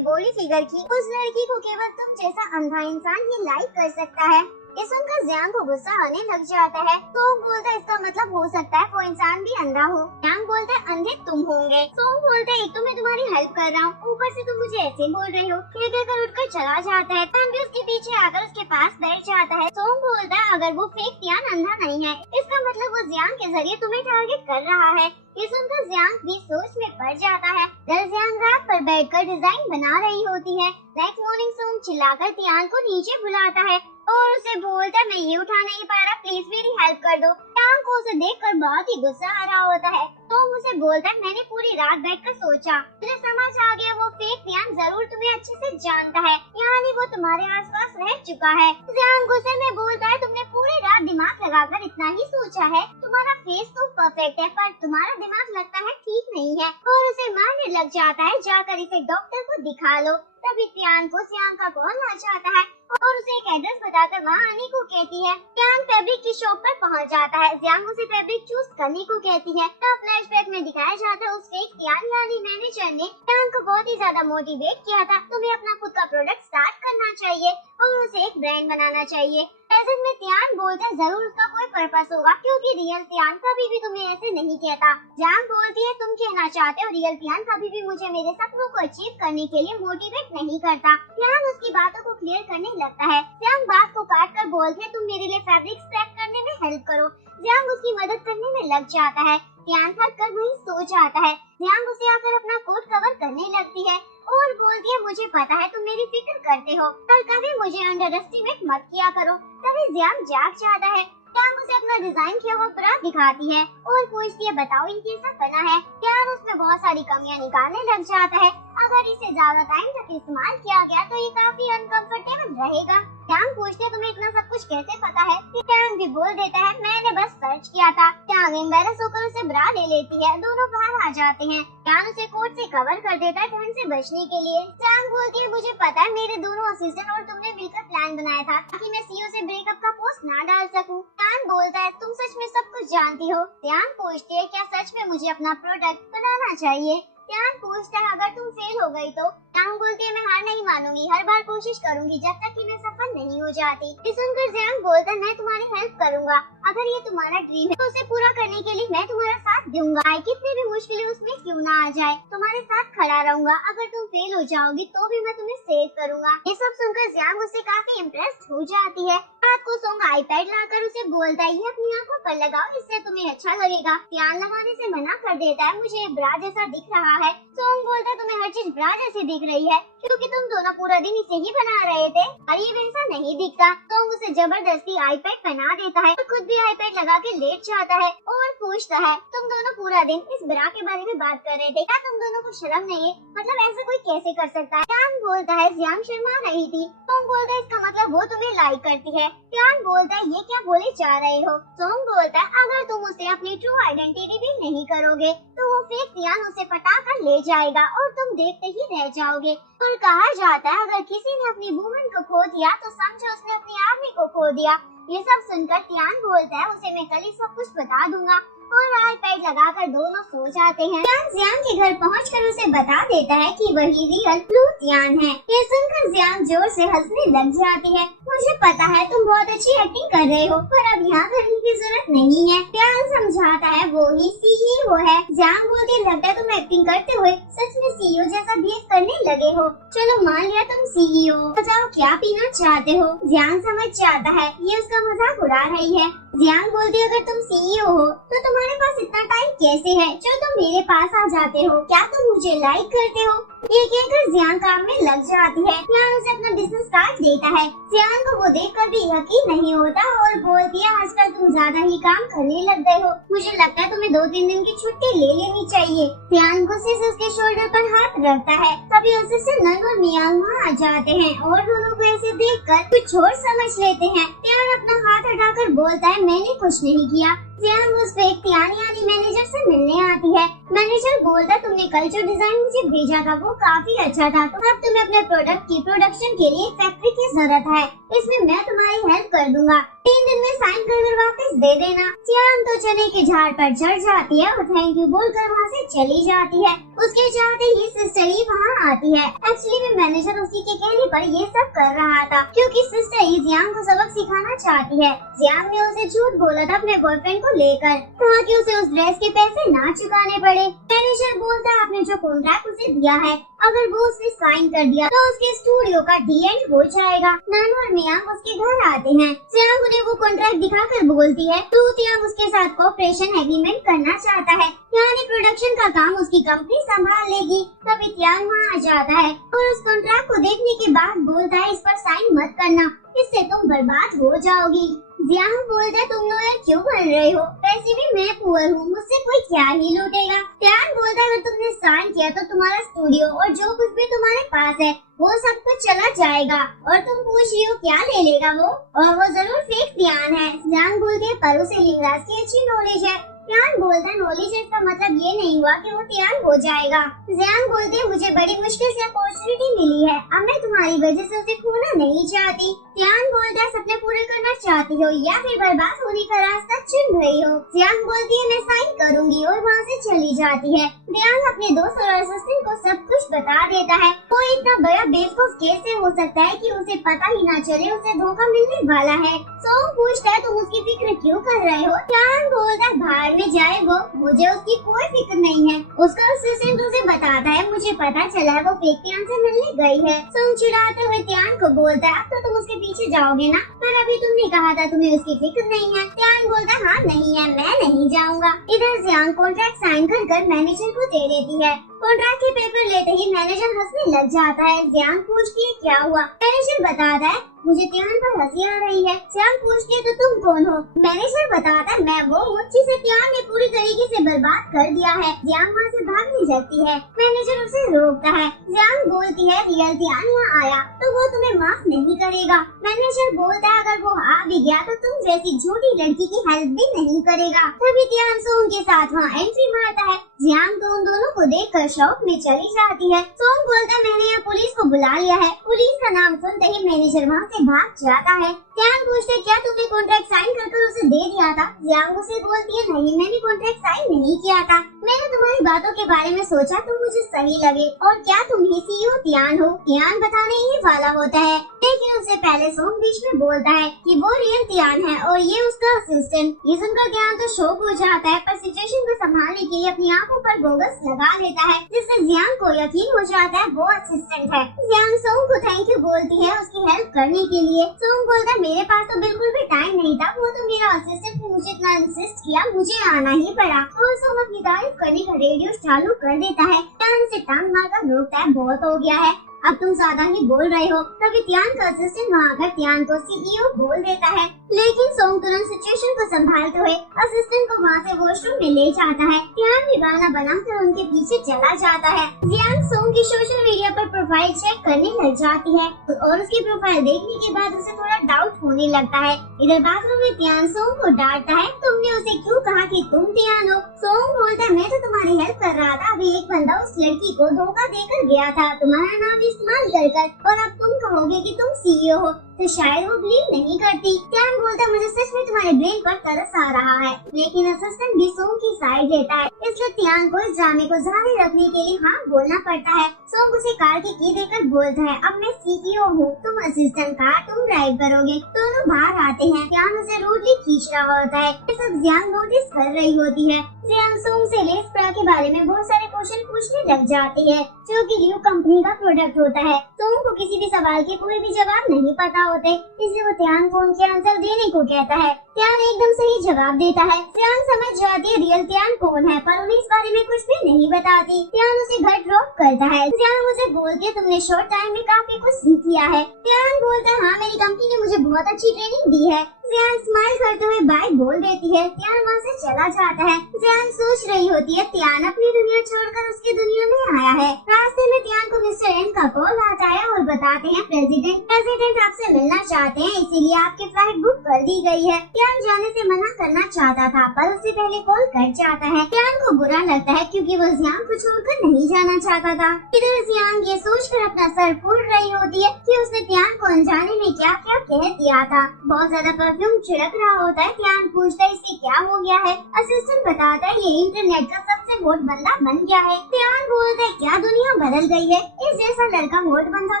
फिगर की, उस लड़की को केवल तुम जैसा अंधा इंसान ही लाइक कर सकता है। ये सुनकर जियांग को गुस्सा आने लग जाता है। सोंग बोलता है इसका मतलब हो सकता है वो इंसान भी अंधा हो। जियांग बोलता है अंधे तुम होंगे। सोंग बोलता है एक तो मैं तुम्हारी हेल्प कर रहा हूँ, ऊपर से तुम मुझे ऐसे बोल रहे हो। ये कहकर उठकर चला जाता है। तियान भी उसके पीछे आकर उसके पास बैठ जाता है। सोंग बोलता है अगर वो फेक तियान अंधा नहीं है, इसका मतलब वो जियांग के जरिए तुम्हें टारगेट कर रहा है। ये सुनकर जियांग भी सोच में पड़ जाता है। कल जियांग रात पर बैठकर डिजाइन बना रही होती है। नेक्स्ट मॉर्निंग सोंग चिल्लाकर तियान को नीचे बुलाता है और उसे बोलता है मैं ये उठा नहीं पा रहा, प्लीज मेरी हेल्प कर दो। तियान को उसे देखकर बहुत ही गुस्सा आ रहा होता है। तो उसे बोलता है मैंने पूरी रात बैठकर सोचा, मुझे समझ आ गया वो फेक तियान जरूर तुम्हें अच्छे से जानता है, यानी वो तुम्हारे आसपास रह चुका है। जियांग गुस्से में बोलता है तुमने पूरी रात दिमाग लगाकर इतना ही सोचा है, तुम्हारा फेस तो परफेक्ट है पर तुम्हारा दिमाग लगता है ठीक नहीं है। और उसे मारने लग जाता है, जाकर इसे डॉक्टर को दिखा लो। तभी तियान को जियांग का कॉल आ जाता है और उसे एक एड्रेस बताकर वहाँ आने को कहती है। तियान फैब्रिक की शॉप पर पहुँच जाता है। जियांग उसे फैब्रिक चूज करने को कहती है। तब फ्लैशबैक में दिखाया जाता है उस फेक तियान यानी मैनेजर ने तियान को बहुत ही ज्यादा मोटिवेट किया था, तुम्हें अपना खुद का प्रोडक्ट स्टार्ट करना चाहिए और उसे एक ब्रांड बनाना चाहिए। प्रेजेंट में तियान बोलता है जरूर उसका कोई पर्पस होगा, क्योंकि रियल तियान कभी भी तुम्हें ऐसे नहीं कहता। जियांग बोलती है तुम कहना चाहते हो रियल तियान कभी भी मुझे मेरे सपनों को अचीव करने के लिए मोटिवेट नहीं करता। तियान उसकी बातों को क्लियर करने लगता है। जियांग बात को काट कर बोलती है तुम मेरे लिए फैब्रिक पैक करने में हेल्प करो। जियांग उसकी मदद करने में लग जाता है। तियान थक कर वहीं सो जाता है। जियांग उसे आकर अपना कोट कवर करने लगती है और बोलती है मुझे पता है तुम मेरी फिक्र करते हो, पर कभी मुझे अंडर एस्टिमेट मत किया करो। तभी जियांग जाग जाता है। तियान उसे अपना डिजाइन किया हुआ ब्रा दिखाती है और पूछती है बताओ ये कैसा बना है। तियान उसमें बहुत सारी कमियां निकालने लग जाता है। अगर इसे ज्यादा टाइम तक इस्तेमाल किया गया तो ये काफी अनकंफर्टेबल रहेगा। ट्यांग पूछते तुम्हें इतना सब कुछ कैसे पता है? ट्यांग भी बोल देता है मैंने बस सर्च किया था। ट्यांग एम्बैरस होकर उसे ब्रा ले लेती है, दोनों बाहर आ जाते हैं। ट्यांग उसे कोट से कवर कर देता है ठंड से बचने के लिए। ट्यांग बोलती है मुझे पता है मेरे दोनों असिस्टेंट और तुमने मिलकर प्लान बनाया था ताकि मैं सीईओ से ब्रेकअप का पोस्ट ना डाल सकूं। ट्यांग बोलता है तुम सच में सब कुछ जानती हो? ट्यांग पूछती है क्या सच में मुझे अपना प्रोडक्ट बनाना चाहिए? ट्यांग पूछता है अगर तुम फेल हो गई तो? ट्यांग बोलती है मैं हार नहीं मानूंगी, हर बार कोशिश करूंगी जब तक कि मैं सफल नहीं हो जाती। ये सुनकर ट्यांग बोलता है मैं तुम्हारी हेल्प करूंगा, अगर ये तुम्हारा ड्रीम है तो उसे पूरा करने के लिए मैं तुम्हारा साथ दूंगा। कितनी भी मुश्किलें उसमें क्यों ना आ जाए, तुम्हारे साथ खड़ा रहूंगा। अगर तुम फेल हो जाओगी तो भी मैं तुम्हें सेव करूंगा। ये सब सुनकर ट्यांग उससे काफी इम्प्रेस्ड हो जाती है। रात को सोंग आईपैड लाकर उसे बोलता है ये अपनी आंखों पर लगाओ, इससे तुम्हें अच्छा लगेगा। ट्यांग लगाने से मना कर देता है मुझे ब्रा जैसा दिख रहा है। सोंग बोलता है तुम्हें हर चीज ब्रा जैसी दिख रही है क्योंकि तुम दोनों पूरा दिन इसे ही बना रहे थे, और ये वैसा नहीं दिखता। सोंग उसे जबरदस्ती आईपैड पहना देता है और खुद भी आईपैड लगा के लेट जाता है और पूछता है तुम दोनों पूरा दिन इस ब्रा के बारे में बात कर रहे थे, क्या तुम दोनों को शर्म नहीं है? मतलब ऐसा कोई कैसे कर सकता है? ट्यांग बोलता है ट्यांग शर्मा रही थी। सोंग बोलता है इसका मतलब वो तुम्हें लाइक करती है। ट्यांग बोलता है ये क्या बोले जा रहे हो? सोंग बोलता है अगर तुम उसे अपनी ट्रू आइडेंटिटी रिवील नहीं करोगे तो वो फेक ट्यांग उसे पटा कर ले जाएगा और तुम देखते ही रह जाओगे। और कहा जाता है अगर किसी ने अपनी वुमन को खो दिया तो समझो उसने अपनी आर्मी को खो दिया। ये सब सुनकर ट्यांग बोलता है उसे मैं कल ही सब कुछ बता दूंगा, और आईपैड लगाकर दोनों सो जाते हैं। ट्यांग के घर पहुंचकर उसे बता देता है कि वही रियल ब्लू ट्यांग है। ये सुनकर ट्यांग जोर से हंसने लग जाती है। मुझे पता है तुम बहुत अच्छी एक्टिंग कर रहे हो, पर अब यहाँ करने की जरूरत नहीं है। ट्यांग समझाता है वो ही सीईओ है। ट्यांग बोलती है लगता है तुम एक्टिंग करते हुए सच में सीईओ जैसा बिहेव करने लगे हो। चलो मान लिया तुम सीईओ, बताओ क्या पीना चाहते हो? ट्यांग समझ जाता है ये उसका मजाक उड़ा रही है। ट्यांग बोलती है अगर तुम सीईओ हो तो तुम्हारे पास इतना टाइम कैसे है जो तुम मेरे पास आ जाते हो? क्या तुम मुझे लाइक करते हो? ये कहकर ट्यांग काम में लग जाती है। ट्यांग उसे अपना बिजनेस कार्ड देता है। ट्यांग को वो देखकर भी यकीन नहीं होता और बोलती है आजकल तुम ज्यादा ही काम करने लग गए हो, मुझे लगता है तुम्हें 2-3 दिन की छुट्टी ले लेनी चाहिए। ट्यांग गुस्से से उसके शोल्डर पर हाथ रखता है। तभी उससे नन और मियांग वहाँ आ जाते हैं और दोनों को ऐसे देखकर कुछ और समझ लेते हैं। ट्यांग अपना हाथ हटाकर बोलता है मैंने कुछ नहीं किया। ट्यांग उस व्यक्ति यानी मैनेजर से मिलने आती है। मैनेजर बोलता तुमने कल जो डिजाइन मुझे भेजा था वो काफी अच्छा था, तो अब तुम्हें अपने प्रोडक्ट की प्रोडक्शन के लिए फैक्ट्री की जरूरत है, इसमें मैं तुम्हारी हेल्प कर दूंगा। 3 दिन में साइन कर वापस दे देना। ट्यांग तो चने के झाड़ पर चढ़ जाती है और थैंक यू बोलकर वहाँ से चली जाती है। उसके चाहते ही सिस्टर ही वहाँ आती है। एक्चुअली में मैनेजर उसी के कहने पर ये सब कर रहा था क्योंकि सिस्टर ही ट्यांग को सबक सिखाना चाहती है। ट्यांग ने उसे झूठ बोला था अपने बॉयफ्रेंड को लेकर ताकि उसे उस ड्रेस के पैसे ना चुकाने पड़े। मैनेजर बोलता है आपने जो कॉन्ट्रैक्ट उसे दिया है अगर वो उसने साइन कर दिया तो उसके स्टूडियो का डी-एंड हो जाएगा। नानू और मियांग उसके घर आते हैं। ट्यांग उन्हें वो कॉन्ट्रैक्ट दिखाकर बोलती है तो ट्यांग उसके साथ कोऑपरेशन एग्रीमेंट करना चाहता है, यानी प्रोडक्शन का काम उसकी कंपनी संभाल लेगी। तभी ट्यांग वहाँ आ जाता है और उस कॉन्ट्रैक्ट को देखने के बाद बोलता है इस पर साइन मत करना, इससे तुम बर्बाद हो जाओगी। ट्यांग बोलता है तुम लोग क्यों कर रहे हो, वैसे भी मैं पुअर हूँ, मुझसे कोई क्या ही लूटेगा। ट्यांग बोलता है अगर तुमने साइन किया तो तुम्हारा स्टूडियो और जो कुछ भी तुम्हारे पास है वो सब कुछ चला जाएगा, और तुम पूछ रही हो क्या ले लेगा वो, और वो जरूर फेक ट्यांग है। ट्यांग बोलती है पर उसे लिंगराज की अच्छी नॉलेज है। ट्यांग बोलता है नॉलेज इसका मतलब ये नहीं हुआ कि वो ट्यांग हो जाएगा। ट्यांग बोलती है मुझे बड़ी मुश्किल से अपॉर्चुनिटी मिली है, अब मैं तुम्हारी वजह से उसे खोना नहीं चाहती। ट्यांग बोलता है सपने पूरे करना चाहती हो या फिर बर्बाद होने का रास्ता चुन रही हो। ट्यांग बोलती है मैं साइन करूंगी और वहाँ से चली जाती है। ट्यांग अपने दोस्त और असिस्टेंट को सब कुछ बता देता है। वो इतना बड़ा बेवकूफ कैसे हो सकता है कि उसे पता ही ना चले उसे धोखा मिलने वाला है। सोंग पूछता है तुम उसकी फिक्र क्यों कर रहे हो? ट्यांग बोलता है बाहर में जाए वो, मुझे उसकी कोई फिक्र नहीं है। उसका असिस्टेंट उसे बताता है मुझे पता चला है वो फेक ट्यांग से मिलने गई है। सोंग चिढ़ाते हुए ट्यांग को बोलता है अब तो तुम उसके पीछे जाओगे ना, पर अभी तुमने कहा था तुम्हें उसकी फिक्र नहीं है। ट्यांग बोलता है हाँ नहीं है, मैं नहीं जाऊंगा। इधर ट्यांग कॉन्ट्रैक्ट साइन कर मैनेजर को दे देती है कॉन्ट्रैक्ट के पेपर लेते ही मैनेजर हंसने लग जाता है। जियांग पूछती है क्या हुआ? मैनेजर बताता है मुझे त्यान पर हंसी आ रही है। जियांग पूछती है तो तुम कौन हो? मैनेजर बताता है मैं वो हूँ जिसे त्यान ने पूरी तरीके से बर्बाद कर दिया है। जियांग वहाँ से भागने लगती है। मैनेजर उसे रोकता है। जियांग बोलती है रियल त्यान यहाँ आया तो वो तुम्हें माफ नहीं करेगा। मैनेजर बोलता है अगर वो आ भी गया तो तुम जैसी झूठी लड़की की हेल्प भी नहीं करेगा। तभी त्यान सोंग के साथ वहाँ एंट्री मारता है। जियांग तो उन दोनों को देखकर शॉक में चली जाती है। सोंग बोलता है मैंने यहाँ पुलिस को बुला लिया है। पुलिस का नाम सुनते ही मैनेजर वहाँ से भाग जाता है। जियांग पूछते क्या तुमने कॉन्ट्रैक्ट साइन कर उसे दे दिया था? जियांग उसे बोलती है नहीं मैंने कॉन्ट्रैक्ट साइन नहीं किया था। मैंने तुम्हारी बातों के बारे में सोचा तो मुझे सही लगे। और क्या तुम ही सीईओ त्यान हो? त्यान बताने ही वाला होता है लेकिन उससे पहले सोंग बीच में बोलता है कि वो रियल त्यान है और ये उसका असिस्टेंट। ये सुनकर त्यान तो शॉक हो जाता है पर सिचुएशन को संभालने के लिए अपनी आंखों पर गोगल्स लगा लेता है जिससे जियांग को यकीन हो जाता है वो असिस्टेंट है। जियांग सोंग को थैंक यू बोलती है उसकी हेल्प करने के लिए। सोंग बोलता है मेरे पास तो बिल्कुल भी टाइम नहीं था, वो तो मेरा असिस्टेंट ने मुझे इतना इंसिस्ट किया मुझे आना ही पड़ा। और सोंग अपनी तारीफ करने का रेडियो चालू कर देता है। त्यान से टांग मारकर रोकता है बहुत हो गया है अब तुम ज्यादा ही बोल रहे हो। तभी त्यान का असिस्टेंट वहाँ आकर त्यान को सीईओ बोल देता है लेकिन सोंग तुरंत सिचुएशन को संभालते हुए असिस्टेंट को वहाँ से वॉशरूम में ले जाता है। त्यान भी बहाना बनाकर उनके पीछे चला जाता है। जियांग सोंग की सोशल मीडिया पर प्रोफाइल चेक करने लग जाती है और उसकी प्रोफाइल देखने के बाद उसे थोड़ा डाउट होने लगता है। इधर बाथरूम में त्यान सोंग को डांटता है तुमने उसे क्यों कहा कि तुम त्यान हो? सोंग बोलता है मैं तो तुम्हारी हेल्प कर रहा था। अभी एक बंदा उस लड़की को धोखा देकर गया था तुम्हारा नाम इस्तेमाल कर और अब तुम कहोगे कि तुम सीईओ हो तो शायद वो बिलीव नहीं करती। त्यान बोलता मुझे सच में तुम्हारे ब्रेन पर तरस आ रहा है लेकिन असिस्टेंट भी सोंग की साइड लेता है इसलिए त्यान को इस ड्रामे को जारी रखने के लिए हाँ बोलना पड़ता है। सोंग उसे कार की की देकर बोलता है अब मैं सीईओ हूँ तुम असिस्टेंट कार तुम ड्राइव करोगे। दोनों बाहर आते हैं। त्यान उसे रूडली खींच रहा होता है। ये सब जियांग नोटिस कर रही होती है। जियांग सोंग से लेस प्रा के बारे में बहुत सारे क्वेश्चन पूछने लग जाती है जो कि ल्यू कंपनी का प्रोडक्ट होता है। सोंग को किसी भी सवाल के कोई भी जवाब नहीं पता होते इसलिए वो त्यान को उनके आंसर देने को कहता है। त्यान एकदम सही जवाब देता है। त्यान समझ जाती है रियल त्यान कौन है पर उन्हें इस बारे में कुछ भी नहीं बताती। त्यान उसे घर ड्रॉप करता है। त्यान उसे बोलती है तुमने शॉर्ट टाइम में काफी कुछ सीख लिया है। त्यान बोलता है हाँ मेरी कंपनी ने मुझे बहुत अच्छी ट्रेनिंग दी है। जियांग स्माइल करते हुए बाय बोल देती है। त्यान वहाँ से चला जाता है। जियांग सोच रही होती है त्यान अपनी दुनिया छोड़कर उसकी दुनिया में आया है। रास्ते में त्यान को मिस्टर एन का कॉल आता है और बताते हैं प्रेसिडेंट आपसे मिलना चाहते हैं इसीलिए आपकी फ्लाइट बुक कर दी गई है। त्यान जाने से मना करना चाहता था पर उससे पहले कॉल कट जाता है। त्यान को बुरा लगता है क्योंकि वो जियांग को छोड़कर नहीं जाना चाहता था। इधर जियांग ये सोचकर अपना सर फूल रही होती है कि उसने त्यान को अनजाने में क्या क्या कह दिया था। बहुत ज्यादा परफ्यूम छिड़क रहा होता है। त्यान पूछता है इससे क्या हो गया है? असिस्टेंट बताता है ये इंटरनेट का सबसे हॉट बंदा बन गया है। त्यान बोलता है क्या दुनिया बदल गई है? इस जैसा लड़का हॉट बंदा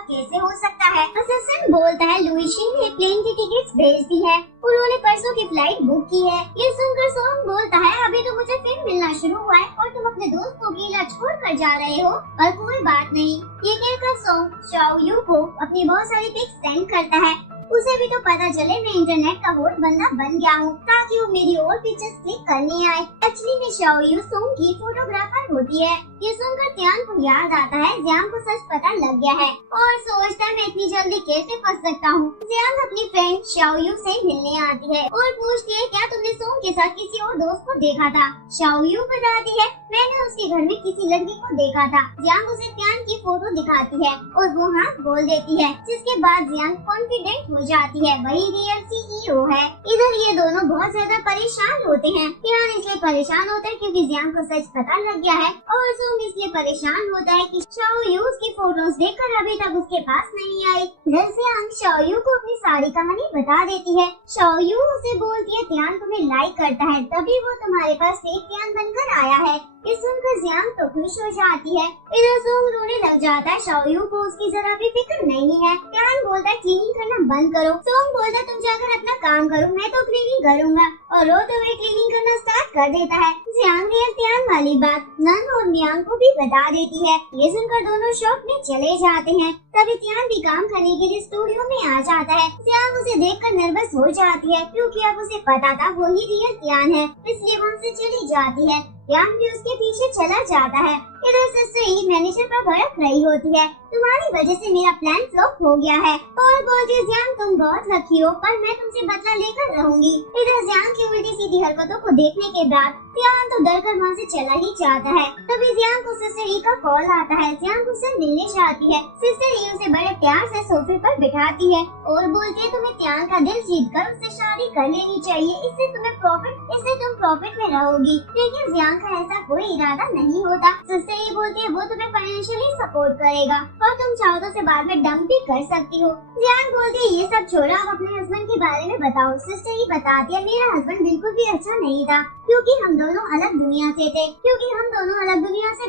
कैसे हो सकता है? असिस्टेंट बोलता है लुईशी ने प्लेन की टिकट्स भेज दी है। उन्होंने परसों की फ्लाइट बुक की है। ये सुनकर सोंग बोलता है अभी तो मुझे फिर मिलना शुरू हुआ है और तुम अपने दोस्त को अकेला छोड़ कर जा रहे हो पर कोई बात नहीं। ये कहकर सोंग शाओयू को अपनी बहुत सारी पिक्स सेंड करता है। उसे भी तो पता चले मैं इंटरनेट का हॉट बंदा बन गया हूँ ताकि वो मेरी और पिक्चर्स क्लिक करने आए। एक्चुअली में शाओयू सोंग की फोटोग्राफर होती है। ये सुनकर त्यान को याद आता है जियांग को सच पता लग गया है और सोचता है मैं इतनी जल्दी कैसे फंस सकता हूँ। जियांग अपनी फ्रेंड शाओयू से मिलने आती है और पूछती है क्या तुमने सोंग के साथ किसी और दोस्त को देखा था? शाओयू बताती है मैंने उसके घर में किसी लड़की को देखा था। जियांग उसे त्यान की फोटो दिखाती है और वो हाँ बोल देती है जिसके बाद जियांग कॉन्फिडेंट हो जाती है वही रियल सीईओ है। इधर ये दोनों बहुत ज्यादा परेशान होते हैं। त्यान इसलिए परेशान होता है क्योंकि जियांग को सच पता लग गया है और सोंग इसलिए परेशान होता है कि शाओयू उसकी फोटोज देखकर अभी तक उसके पास नहीं आई। इधर जियांग शाओयू को अपनी सारी कहानी बता देती है। शाओयू उसे बोलती है त्यान तुम्हें लाइक करता है तभी वो तुम्हारे पास फेक त्यान बनकर आया है। ये सुनकर जियांग तो खुश हो जाती है। इधर सोंग रोने लग जाता है। शाओयू को उसकी जरा भी फिक्र नहीं है। त्यान बोलता है क्लीनिंग करना बंद करो। सोंग बोलता है तुम जाकर अपना काम करो मैं तो क्लीनिंग करूंगा और रोते हुए क्लीनिंग करना स्टार्ट कर देता है। जियांग ने त्यान वाली बात नन और मियांग को भी बता देती है। ये सुनकर दोनों शॉप में चले जाते हैं। तभी त्यान भी काम करने के लिए स्टूडियो में आ जाता है। जियांग उसे देखकर नर्वस हो जाती है क्योंकि अब उसे पता था वो ही रियल त्यान है इसलिए वहाँ से चली जाती है। त्यान भी उसके पीछे चला जाता है। इधर सिस्टर ई मैनेजर पर भड़क रही होती है, तुम्हारी वजह से मेरा प्लान फ्लॉप हो गया है। और बोलती है जियांग तुम बहुत लकी हो, पर मैं तुमसे बदला लेकर रहूंगी। इधर जियांग की उल्टी सीधी हरकतों को देखने के बाद त्यान तो डर कर वहाँ से चला ही जाता है। तभी जियांग को सिस्टर ई का कॉल आता है। जियांग उससे मिलने चाहती है। सिस्टर ई उसे बड़े प्यार से सोफे पर बिठाती है और बोलती है तुम्हें त्यान का दिल जीतकर उससे शादी कर लेनी चाहिए, इससे तुम प्रॉफिट में रहोगी। लेकिन जियांग का ऐसा कोई इरादा नहीं होता। सिस्टर ई बोलती है वो तुम्हें फाइनेंशियली सपोर्ट करेगा और तुम चाहो तो उसे बाद में डंप भी कर सकती हो। जियांग बोलती है ये सब छोड़ो, आप अपने हस्बैंड के बारे में बताओ। सिस्टर ई बताती है मेरा हस्बैंड बिल्कुल भी अच्छा नहीं था, क्योंकि हम दोनों अलग दुनिया से थे,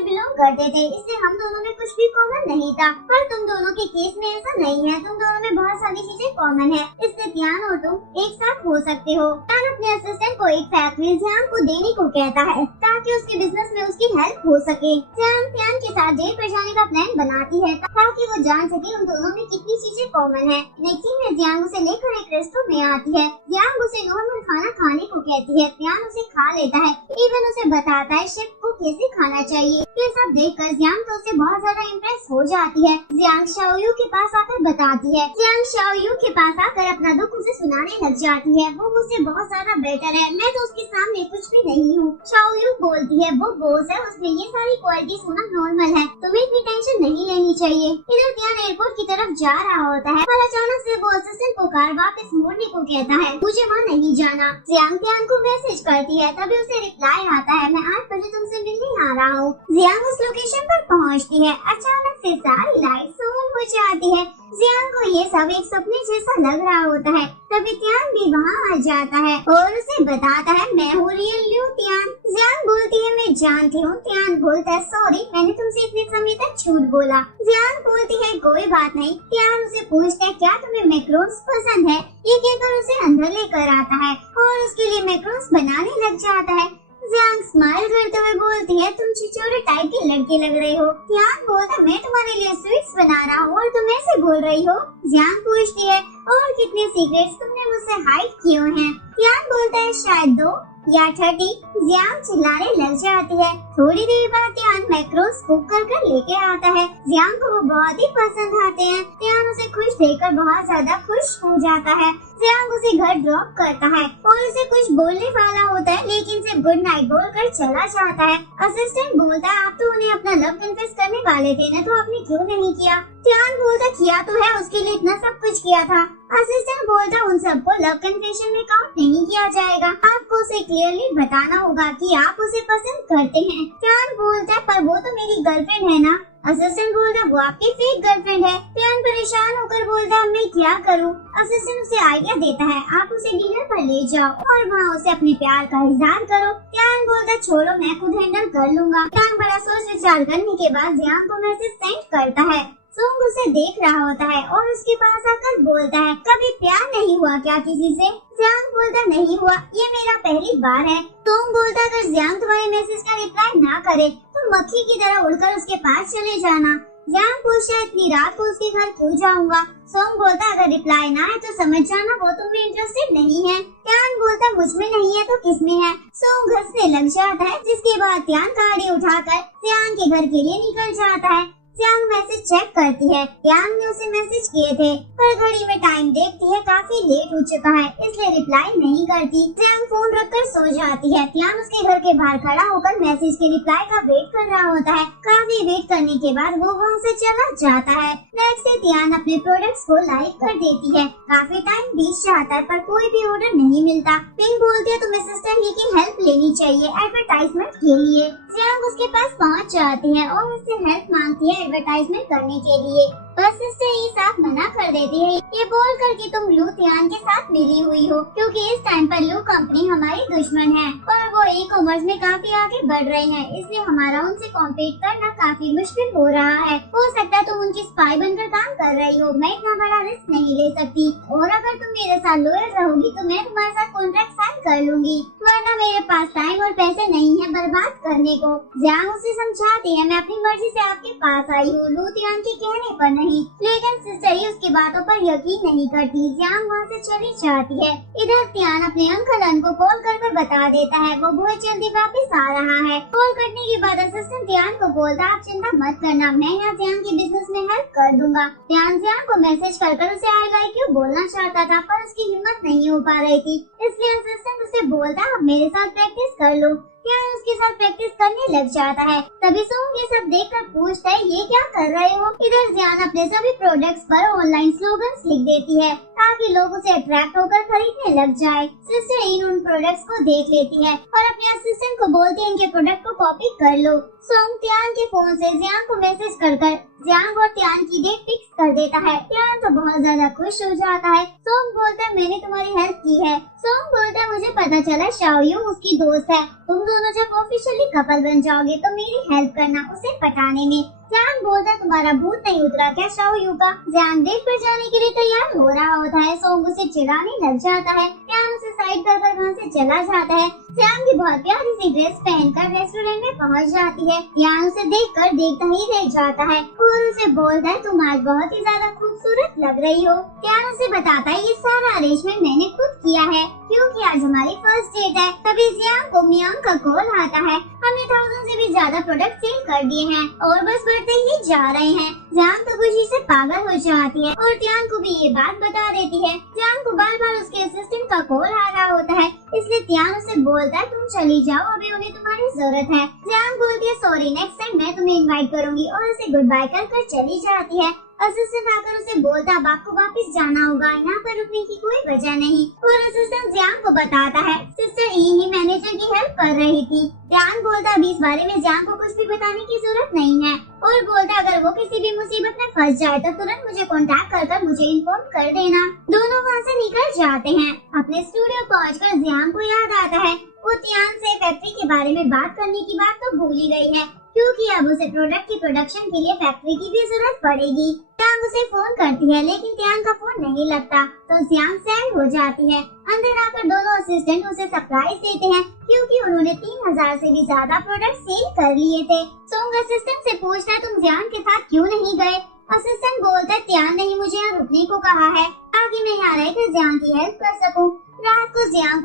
बिलोंग करते थे, इसलिए हम दोनों में कुछ भी कॉमन नहीं था। पर तुम दोनों के केस में ऐसा नहीं है, तुम दोनों में बहुत सारी चीजें कॉमन है, इसलिए त्यान और तुम एक साथ हो सकते हो। त्यान अपने असिस्टेंट को एक फैक्ट्री जियांग को देने को कहता है ताकि उसके बिजनेस में उसकी हेल्प हो सके। जियांग त्यान के साथ जेल पर जाने का प्लान बनाती है ताकि वो जान सके उन दोनों में कितनी चीजें कॉमन है। नेक्स्ट सीन में जियांग उसे लेकर एक रेस्टोरेंट में आती है। जियांग उसे नॉर्मल खाना खाने को कहती है। त्यान उसे खा लेता है, इवन उसे बताता है शेफ को कैसे खाना चाहिए। ये सब देखकर जियांग तो उससे बहुत ज्यादा इम्प्रेस हो जाती है। जियांग शाओयू के पास आकर बताती है। जियांग शाओयू के पास आकर अपना दुख उसे सुनाने लग जाती है। वो मुझसे बहुत ज्यादा बेटर है, मैं तो उसके सामने कुछ भी नहीं हूँ। शाओयू बोलती है वो बॉस है, उसमें ये सारी क्वालिटीज होना नॉर्मल है, तुम्हें इतनी टेंशन नहीं लेनी चाहिए। इधर त्यान एयरपोर्ट की तरफ जा रहा होता है पर अचानक से वो असिस्टेंट को कार वापस मोड़ने को कहता है, मुझे वहाँ नहीं जाना। जियांग त्यान को मैसेज करती है, तभी उसे रिप्लाई आता है मैं 8 बजे तुमसे मिलने आ रहा हूँ। जियांग उस लोकेशन पर पहुँचती है। अचानक से सारी लाइट्स ऑन हो जाती है। जियांग को ये सब एक सपने जैसा लग रहा होता है। तभी त्यान भी वहाँ आ जाता है और उसे बताता है मैं हूँ रियल ल्यू त्यान। जियांग बोलती है मैं जानती हूँ। त्यान बोलता है सॉरी, मैंने तुमसे इतने समय तक झूठ बोला। जियांग बोलती है कोई बात नहीं। त्यान उसे पूछता है क्या तुम्हें मैक्रोन्स पसंद है, ये कहकर उसे अंदर लेकर आता है और उसके लिए मैक्रोन्स बनाने लग जाता है। जियांग स्माइल करते हुए बोलती है तुम छिछोरे टाइप की लड़की लग रही हो। त्यान बोलता मैं तुम्हारे लिए स्वीट्स बना रहा हूँ और तुम ऐसे बोल रही हो। जियांग पूछती है और कितने सीक्रेट्स तुमने मुझसे हाइड किए हैं। त्यान बोलता है शायद 2 या 30। जियांग चिल्लाने लग जाती है। थोड़ी देर बाद त्यान मैक्रोन्स कुक कर लेके आता है। जियांग को वो बहुत ही पसंद आते हैं। त्यान उसे खुश देखकर बहुत ज्यादा खुश हो जाता है। जियांग उसे घर ड्रॉप करता है और उसे कुछ बोलने वाला होता है लेकिन सिर्फ गुड नाइट बोलकर चला जाता है। असिस्टेंट बोलता है आप तो उन्हें अपना लव कन्फेस करने वाले थे न, तो आपने क्यों नहीं किया। त्यान बोलता किया तो है, उसके लिए इतना सब कुछ किया था। असिस्टेंट बोलता उन सबको लव कन्फेशन में काउंट नहीं किया जाएगा, आपको उसे क्लियरली बताना होगा कि आप उसे पसंद करते हैं। त्यान बोलता पर वो तो मेरी गर्लफ्रेंड है ना। असिस्टेंट बोलता वो आपकी फेक गर्लफ्रेंड है। त्यान परेशान होकर बोलता मैं क्या करूं। असिस्टेंट उसे आइडिया देता है आप उसे डिनर पर ले जाओ और वहाँ उसे अपने प्यार का इजहार करो। त्यान बोलता छोड़ो मैं खुद हैंडल कर लूंगा। त्यान बड़ा सोच विचार करने के बाद जियांग को मैसेज सेंड करता है। सोंग उसे देख रहा होता है और उसके पास आकर बोलता है कभी प्यार नहीं हुआ क्या किसी से। जियांग बोलता नहीं हुआ, ये मेरा पहली बार है। सोंग बोलता अगर जियांग तुम्हारे मैसेज का रिप्लाई ना करे तो मक्खी की तरह उड़कर उसके पास चले जाना। जियांग पूछता इतनी रात को उसके घर क्यों जाऊंगा। सोंग बोलता अगर रिप्लाई ना है तो समझ जाना वो तुम में इंटरेस्टेड नहीं है। त्यान बोलता मुझ में नहीं है तो किस में है। सोंग हंसने लग जाता है जिसके बाद त्यान गाड़ी उठाकर जियांग के घर के लिए निकल जाता है। जियांग मैसेज चेक करती है। त्यान ने उसे मैसेज किए थे पर घड़ी में टाइम देखती है काफी लेट हो चुका है इसलिए रिप्लाई नहीं करती। जियांग फोन रखकर सो जाती है। त्यान उसके घर के बाहर खड़ा होकर मैसेज के रिप्लाई का वेट कर रहा होता है। काफी वेट करने के बाद वो वहाँ से चला जाता है। नेक्स्ट डे त्यान अपने प्रोडक्ट्स को लाइक कर देती है। काफी टाइम बीत जाता है पर कोई भी ऑर्डर नहीं मिलता। पिंक बोलती है तुम्हें सिस्टर ली की हेल्प लेनी चाहिए एडवर्टाइजमेंट के लिए। जियांग उसके पास पहुँच जाती है और उससे हेल्प मांगती है एडवर्टाइजमेंट करने के लिए। बस सिस्टर ये साफ मना कर देती है ये बोल कर कि तुम लू त्यान के साथ मिली हुई हो, क्योंकि इस टाइम पर लू कंपनी हमारी दुश्मन है और वो ई कॉमर्स में काफी आगे बढ़ रही है, इसलिए हमारा उनसे कॉम्पीट करना काफी मुश्किल हो रहा है। हो सकता है तुम उनकी स्पाई बनकर काम कर रही हो, मैं इतना बड़ा रिस्क नहीं ले सकती और अगर तुम मेरे साथ लॉयल रहोगी तो मैं तुम्हारे साथ कॉन्ट्रैक्ट साइन कर लूंगी, वरना मेरे पास टाइम और पैसे नहीं है बर्बाद करने को। जियांग उसे समझाती है मैं अपनी मर्जी से आपके पास आई हूँ, लू त्यान के कहने पर नहीं। लेकिन सिस्टर ही उसकी बातों पर यकीन नहीं करती। जियांग वहाँ से चली जाती है। इधर त्यान अपने अंकल को कॉल कर बता देता है वो बहुत जल्दी वापस आ रहा है। कॉल करने के बाद असिस्टेंट ध्यान को बोलता है आप चिंता मत करना, मैं यहाँ ध्यान की बिजनेस में हेल्प कर दूंगा। ध्यान को मैसेज कर उसे आई लाइक यू बोलना चाहता था पर उसकी हिम्मत नहीं हो पा रही थी, इसलिए असिस्टेंट उसे बोलता है आप मेरे साथ प्रैक्टिस कर लो। ध्यान उसके साथ प्रैक्टिस करने लग जाता है। तभी सोंग ये सब देखकर पूछता है ये क्या कर रहे हो। इधर ध्यान अपने सभी प्रोडक्ट्स पर ऑनलाइन स्लोगन्स लिख देती है ताकि लोग उसे अट्रैक्ट होकर खरीदने लग जाए। सिस्टर इन उन प्रोडक्ट्स को देख लेती है और अपने असिस्टेंट को बोलती है इनके प्रोडक्ट को कॉपी कर लो। सोंग ध्यान के फोन से ध्यान को मैसेज कर ध्यान और ध्यान की डेट फिक्स कर देता है। ध्यान तो बहुत ज्यादा खुश हो जाता है। सोंग बोलता है मैंने तुम्हारी हेल्प की है। सोंग बोलता है मुझे पता चला शाओयू उसकी दोस्त है, तुम दोनों जब ऑफिशियली कपल बन जाओगे तो मेरी हेल्प करना उसे पटाने में। ध्यान बोलता है तुम्हारा भूत नहीं उतरा क्या शाओयू का। ध्यान डेट पर जाने के लिए तैयार हो रहा होता है। सोंग उसे चिढ़ाने लग जाता है। ध्यान उसे साइड कर वहाँ से चला जाता है। ध्यान की बहुत प्यारी सी ड्रेस पहनकर रेस्टोरेंट में पहुँच जाती है। ध्यान उसे देखकर देखता ही रह जाता है और उसे बोलता है तुम आज बहुत ही ज्यादा खूबसूरत लग रही हो। ध्यान उसे बताता है ये सारा अरेंजमेंट मैंने खुद किया है क्योंकि आज हमारी फर्स्ट डेट है। तभी ध्यान को मियांग का कॉल आता है हमने 1000 से भी ज्यादा प्रोडक्ट सेल कर दिए हैं और बस बढ़ते ही जा रहे हैं। ध्यान तो खुशी से पागल हो जाती है और ध्यान को भी ये बात बता देती है। ध्यान को बार बार उसके असिस्टेंट का कॉल आ रहा होता है इसलिए ध्यान उसे बोलता है तुम चली जाओ अभी उन्हें तुम्हारी जरूरत है। ध्यान बोलती है सॉरी नेक्स्ट टाइम मैं तुम्हें इनवाइट करूंगी और उसे गुड बाय कर चली जाती है। असिस्टेंट आकर उसे बोलता अब आपको वापस जाना होगा, यहाँ पर रुकने की कोई वजह नहीं। और असिस्टेंट ध्यान को बताता है सिस्टर ई ही मैनेजर की हेल्प कर रही थी। ध्यान बोलता अभी इस बारे में ध्यान को कुछ भी बताने की जरूरत नहीं है और बोलता अगर वो किसी भी मुसीबत में फंस जाए तो तुरंत मुझे कांटेक्ट कर मुझे इन्फॉर्म कर देना। दोनों वहाँ से निकल जाते हैं। अपने स्टूडियो पहुँचकर ध्यान को याद आता है वो ध्यान से फैक्ट्री के बारे में बात करने की बात तो भूल ही गई है क्योंकि अब उसे प्रोडक्ट की प्रोडक्शन के लिए फैक्ट्री की भी जरूरत पड़ेगी। ध्यान उसे फोन करती है लेकिन ध्यान का फोन नहीं लगता तो ध्यान सैड हो जाती है। अंदर आकर दोनों असिस्टेंट उसे सरप्राइज देते हैं क्योंकि उन्होंने 3000 से भी ज्यादा प्रोडक्ट सेल कर लिए थे। सोंग असिस्टेंट से पूछता है तुम ध्यान के साथ क्यों नहीं गए। असिस्टेंट बोलता है ध्यान नहीं मुझे यहाँ रुकने को कहा है ताकि मैं यहाँ रहकर ध्यान की हेल्प कर सकूँ। रात को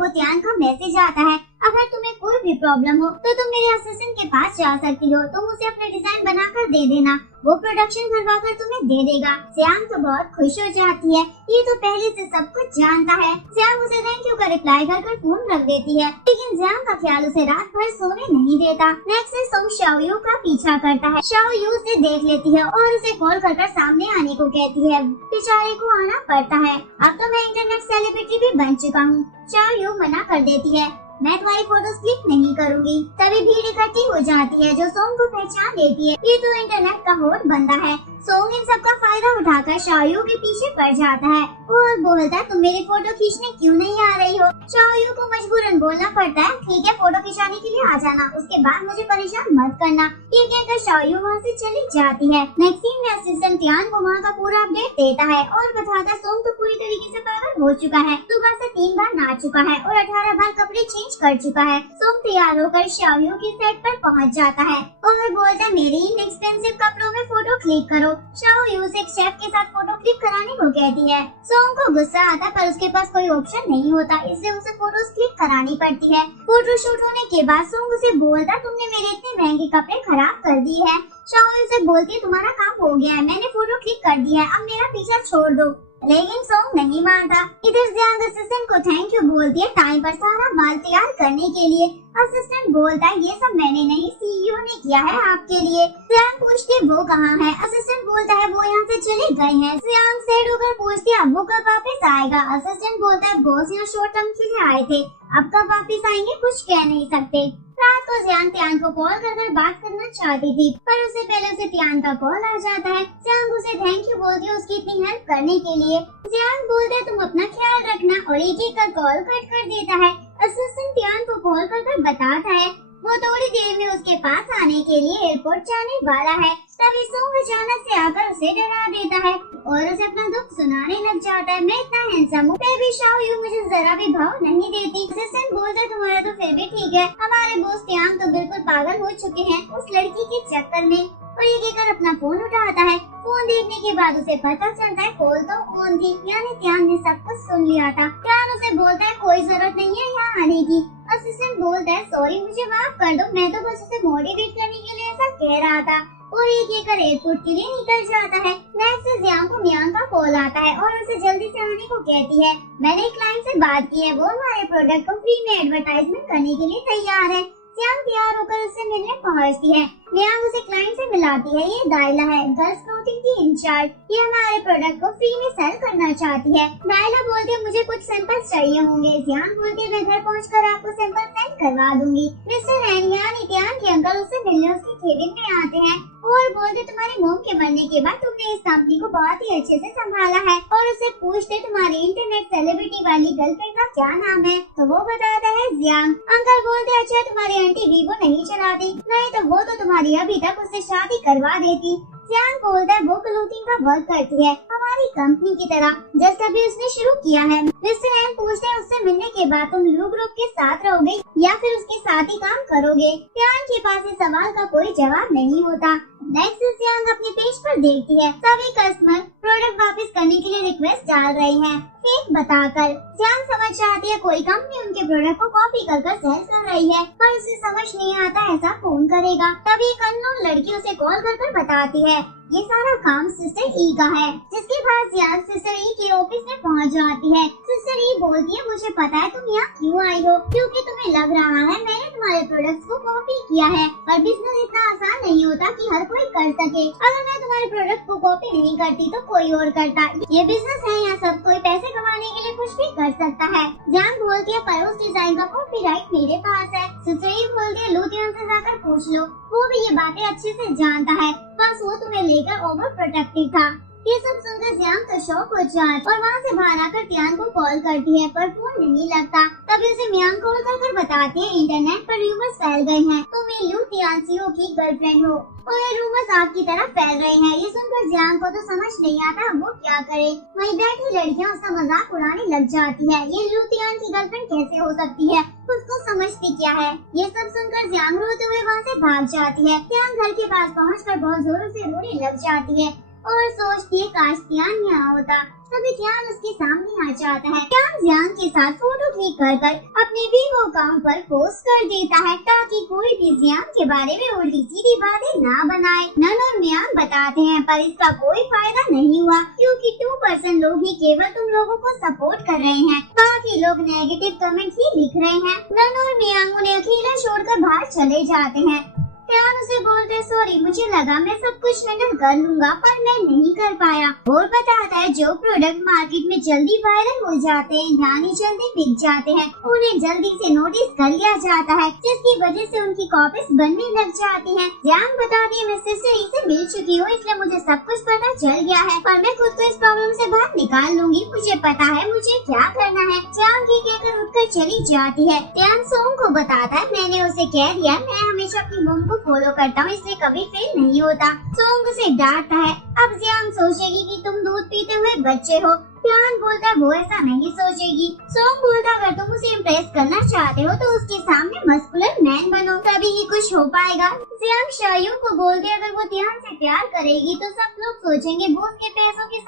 ध्यान का मैसेज आता है अगर तुम्हें कोई भी प्रॉब्लम हो तो तुम मेरे असिस्टेंट के पास जा सकती हो, तुम उसे अपने डिजाइन बनाकर दे देना, वो प्रोडक्शन करवाकर तुम्हें दे देगा। ध्यान तो बहुत खुश हो जाती है, ये तो पहले से सब कुछ जानता है। ध्यान उसे थैंक यू का रिप्लाई कर फोन रख देती है लेकिन ध्यान का ख्याल उसे रात भर सोने नहीं देता। नेक्स्ट डे सोंग शाओयू का पीछा करता है। शाओयू उसे देख लेती है और उसे कॉल कर सामने आने को कहती है। बेचारे को आना पड़ता है, अब तो मैं इंटरनेट सेलिब्रिटी भी बन चुका हूँ। शाओयू मना कर देती है मैं तुम्हारी फोटोज क्लिक नहीं करूंगी। तभी भीड़ इकट्ठी हो जाती है जो सोंग को पहचान लेती है ये तो इंटरनेट का हॉट बंदा है। सोंग इन सबका फायदा उठाकर शाओयू के पीछे पड़ जाता है और बोलता है तुम मेरी फोटो खींचने क्यों नहीं आ रही हो। शाओयू को मजबूरन बोलना पड़ता है ठीक है फोटो खिंचाने के लिए आ जाना, उसके बाद मुझे परेशान मत करना। ये कहकर शाओयू वहाँ से चली जाती है। नेक्स्ट सीन में असिस्टेंट ध्यान को वहाँ का पूरा अपडेट देता है और बताता है सोंग तो पूरी तरीके से पागल हो चुका है, सुबह से 3 बार नहा चुका है और 18 बार कपड़े चेंज कर चुका है। सोंग तैयार होकर शाओयू की सेट पर पहुँच जाता है और बोलता मेरी इन एक्सपेंसिव कपड़ों में फोटो क्लिक करो। शाओयू से एक शेफ के साथ फोटो क्लिक कराने को कहती है। सोंग को गुस्सा आता पर उसके पास कोई ऑप्शन नहीं होता इसलिए उसे फोटोज क्लिक करानी पड़ती है। फोटो शूट होने के बाद सोंग उसे बोलता तुमने मेरे इतने महंगे कपड़े खराब कर दिए हैं। शाओयू से बोलती है तुम्हारा काम हो गया है, मैंने फोटो क्लिक कर दिया है, अब मेरा पीछा छोड़ दो। लेकिन सोंग नहीं मानता। इधर ध्यान असिस्टेंट को थैंक यू बोलती है टाइम पर सारा माल तैयार करने के लिए। असिस्टेंट बोलता है ये सब मैंने नहीं सीईओ ने किया है आपके लिए। ध्यान पूछती है वो कहाँ है। असिस्टेंट बोलता है वो यहाँ से चले गए हैं। ध्यान सैड होकर पूछती है अब वो कब वापस आएगा। असिस्टेंट बोलता है बॉस यहाँ शॉर्ट टर्म के लिए आए थे, अब कब वापस आएंगे कुछ कह नहीं सकते। रात को ध्यान को कॉल कर बात करना चाहती थी पर उससे पहले उसे ध्यान का कॉल आ जाता है। ध्यान उसे थैंक यू बोलती है उसकी इतनी हेल्प करने के लिए। ध्यान बोलता है तुम अपना ख्याल रखना और एक का कॉल कट कर देता है। असिस्टेंट ध्यान को कॉल कर बताता है वो थोड़ी देर में उसके पास आने के लिए एयरपोर्ट जाने वाला है। तभी सोंग अचानक से आकर उसे डरा देता है और उसे अपना दुख सुनाने लग जाता है। मैं इतना हैंडसम हूँ फिर भी शाओयू मुझे जरा भी भाव नहीं देती। असिस्टेंट बोलता है तुम्हारा तो फिर भी ठीक है, हमारे बोस ध्यान तो बिल्कुल पागल हो चुके हैं उस लड़की के चक्कर में। और ये कहकर अपना फोन उठाता है। फोन फोन देखने के बाद उसे पता चलता है कॉल तो ऑन थी, यानी त्यान ने सब कुछ सुन लिया था। त्यान उसे बोलता है कोई जरूरत नहीं है यहाँ आने की। असिस्टेंट बोलता है सॉरी मुझे माफ कर दो, मैं तो बस उसे मोटिवेट करने के लिए ऐसा कह रहा था। और एक कर एयरपोर्ट के लिए निकल जाता है। नेक्स्ट से जियांग को मियांग का कॉल आता है और उसे जल्दी से आने को कहती है। मैंने एक क्लाइंट से बात की है, वो हमारे प्रोडक्ट को फ्री में एडवर्टाइजमेंट करने के लिए तैयार है। जियांग तैयार होकर उससे मिलने पहुंचती है। मियांग उसे क्लाइंट से मिलाती है। ये दायला है, गर्ल्स क्लोथिंग की इंचार्ज, ये हमारे प्रोडक्ट को फ्री में सेल करना चाहती है। दायला बोलती है मुझे कुछ सैंपल्स चाहिए होंगे। जियांग बोलती है मैं घर पहुंचकर आपको सैंपल सेंड करवा दूंगी। मिस्टर रैन यानी त्यान के अंकल उससे मिलने उसके केबिन में आते हैं और बोलते तुम्हारी मॉम के मरने के बाद तुमने इस कंपनी को बहुत ही अच्छे से संभाला है। और उससे पूछते तुम्हारी इंटरनेट सेलिब्रिटी वाली गर्लफ्रेंड का क्या नाम है, तो वो बताता है जियांग। अंकल बोलते अच्छा तुम्हारी आंटी वीवो नहीं चलाती, नहीं तो वो तो तुम्हारी अभी तक उससे शादी करवा देती। जियांग बोलता है वो क्लोथिंग का वर्क करती है हमारी कंपनी की तरह, जैसे अभी उसने शुरू किया है। मिस्टर एन पूछते हैं उससे मिलने के बाद तुम लू ग्रुप के साथ रहोगे या फिर उसके साथ ही काम करोगे। जियांग के पास इस सवाल का कोई जवाब नहीं होता। नेक्स्ट जियांग अपने पेज पर देखती है सभी कस्टमर प्रोडक्ट वापस करने के लिए रिक्वेस्ट डाल रहे हैं फेक बताकर। जियांग समझ जाती है कोई कंपनी उनके प्रोडक्ट को कॉपी कर सेल कर रही है, पर उसे समझ नहीं आता ऐसा कौन करेगा। तभी एक अननोन लड़की उसे कॉल कर बताती है ये सारा काम सिस्टर ई का है, जिसके बाद जियांग सिस्टर ई के ऑफिस में पहुंच जाती है। सिस्टर ई बोलती है मुझे पता है तुम यहाँ क्यों आई हो, क्योंकि तुम्हें लग रहा है मैंने तुम्हारे प्रोडक्ट्स को कॉपी किया है, पर बिजनेस इतना आसान नहीं होता कि हर कोई कर सके। अगर मैं तुम्हारे प्रोडक्ट को कॉपी नहीं करती तो कोई और करता। ये बिजनेस है, यहाँ सब कोई पैसे कमाने के लिए कुछ भी कर सकता है। जियांग बोलती है पर उस डिजाइन का कॉपीराइट मेरे पास है। सिस्टर ई बोलती है लुधियान से जाकर पूछ लो, वो भी ये बातें अच्छे से जानता है, बस वो तुम्हें लेकर ओवर प्रोटेक्टिव था। ये सब सुनकर जियांग तो शॉक हो जाती और वहाँ से बाहर आकर त्यान को कॉल करती है, पर फोन नहीं लगता। तभी उसे मियांग कॉल कर बताती है इंटरनेट पर रूमर्स फैल गए हैं, तुम ये लू तियानसियो की गर्लफ्रेंड हो और ये रूमर्स आपकी तरफ फैल रहे हैं। ये सुनकर जियांग को तो समझ नहीं आता वो क्या करे। वहीं बैठी लड़कियां उसका मजाक उड़ाने लग जाती है। ये लू तियान की गर्लफ्रेंड कैसे हो सकती है, खुद को समझती क्या है। ये सब सुनकर जियांग रोते हुए वहाँ से भाग जाती है। जियांग घर के पास पहुँचकर बहुत जोरों से रोने लग जाती है और सोचती है काश त्यान यहाँ होता। तभी त्यान उसके सामने आ जाता है। त्यान जियांग के साथ फोटो क्लिक कर अपने वीवो अकाउंट पर पोस्ट कर देता है ताकि कोई भी जियांग के बारे में उल्टी सीधी बातें ना बनाए। नन और मियांग बताते हैं पर इसका कोई फायदा नहीं हुआ, क्योंकि 2% लोग ही केवल तुम लोगों को सपोर्ट कर रहे हैं, बाकी लोग नेगेटिव कमेंट ही लिख रहे हैं। नन और मियांग उन्हें अकेला छोड़कर बाहर चले जाते हैं। त्यान उसे बोलते सॉरी मुझे लगा मैं सब कुछ हैंडल कर लूंगा, पर मैं नहीं कर पाया। और बताता है जो प्रोडक्ट मार्केट में जल्दी वायरल हो जाते हैं यानी जल्दी बिक जाते हैं, उन्हें जल्दी से नोटिस कर लिया जाता है, जिसकी वजह से उनकी कॉपीज बनने लग जाती हैं। जियांग बताती है मैं सिस्टर ई से मिल चुकी हूँ, इसलिए मुझे सब कुछ पता चल गया है, पर मैं खुद को इस प्रॉब्लम से बाहर निकाल लूंगी, मुझे पता है मुझे क्या करना है। जियांग ये कहकर उठकर चली जाती है। त्यान सोंग को बताता है मैंने उसे कह दिया मैं हमेशा अपनी मॉम को फॉलो करता हूँ, इसलिए कभी फेल नहीं होता। सोंग उसे डांटता है। अब जियांग सोचेगी कि तुम दूध पीते हुए बच्चे हो। त्यान बोलता है वो ऐसा नहीं सोचेगी। सोंग बोलता अगर तुम उसे इम्प्रेस करना चाहते हो तो उसके सामने मस्कुलर मैन बनो, तभी ही कुछ हो पाएगा। जियांग शायू को बोलते अगर वो त्यान से प्यार करेगी तो सब लोग सोचेंगे वो उसके पैसों के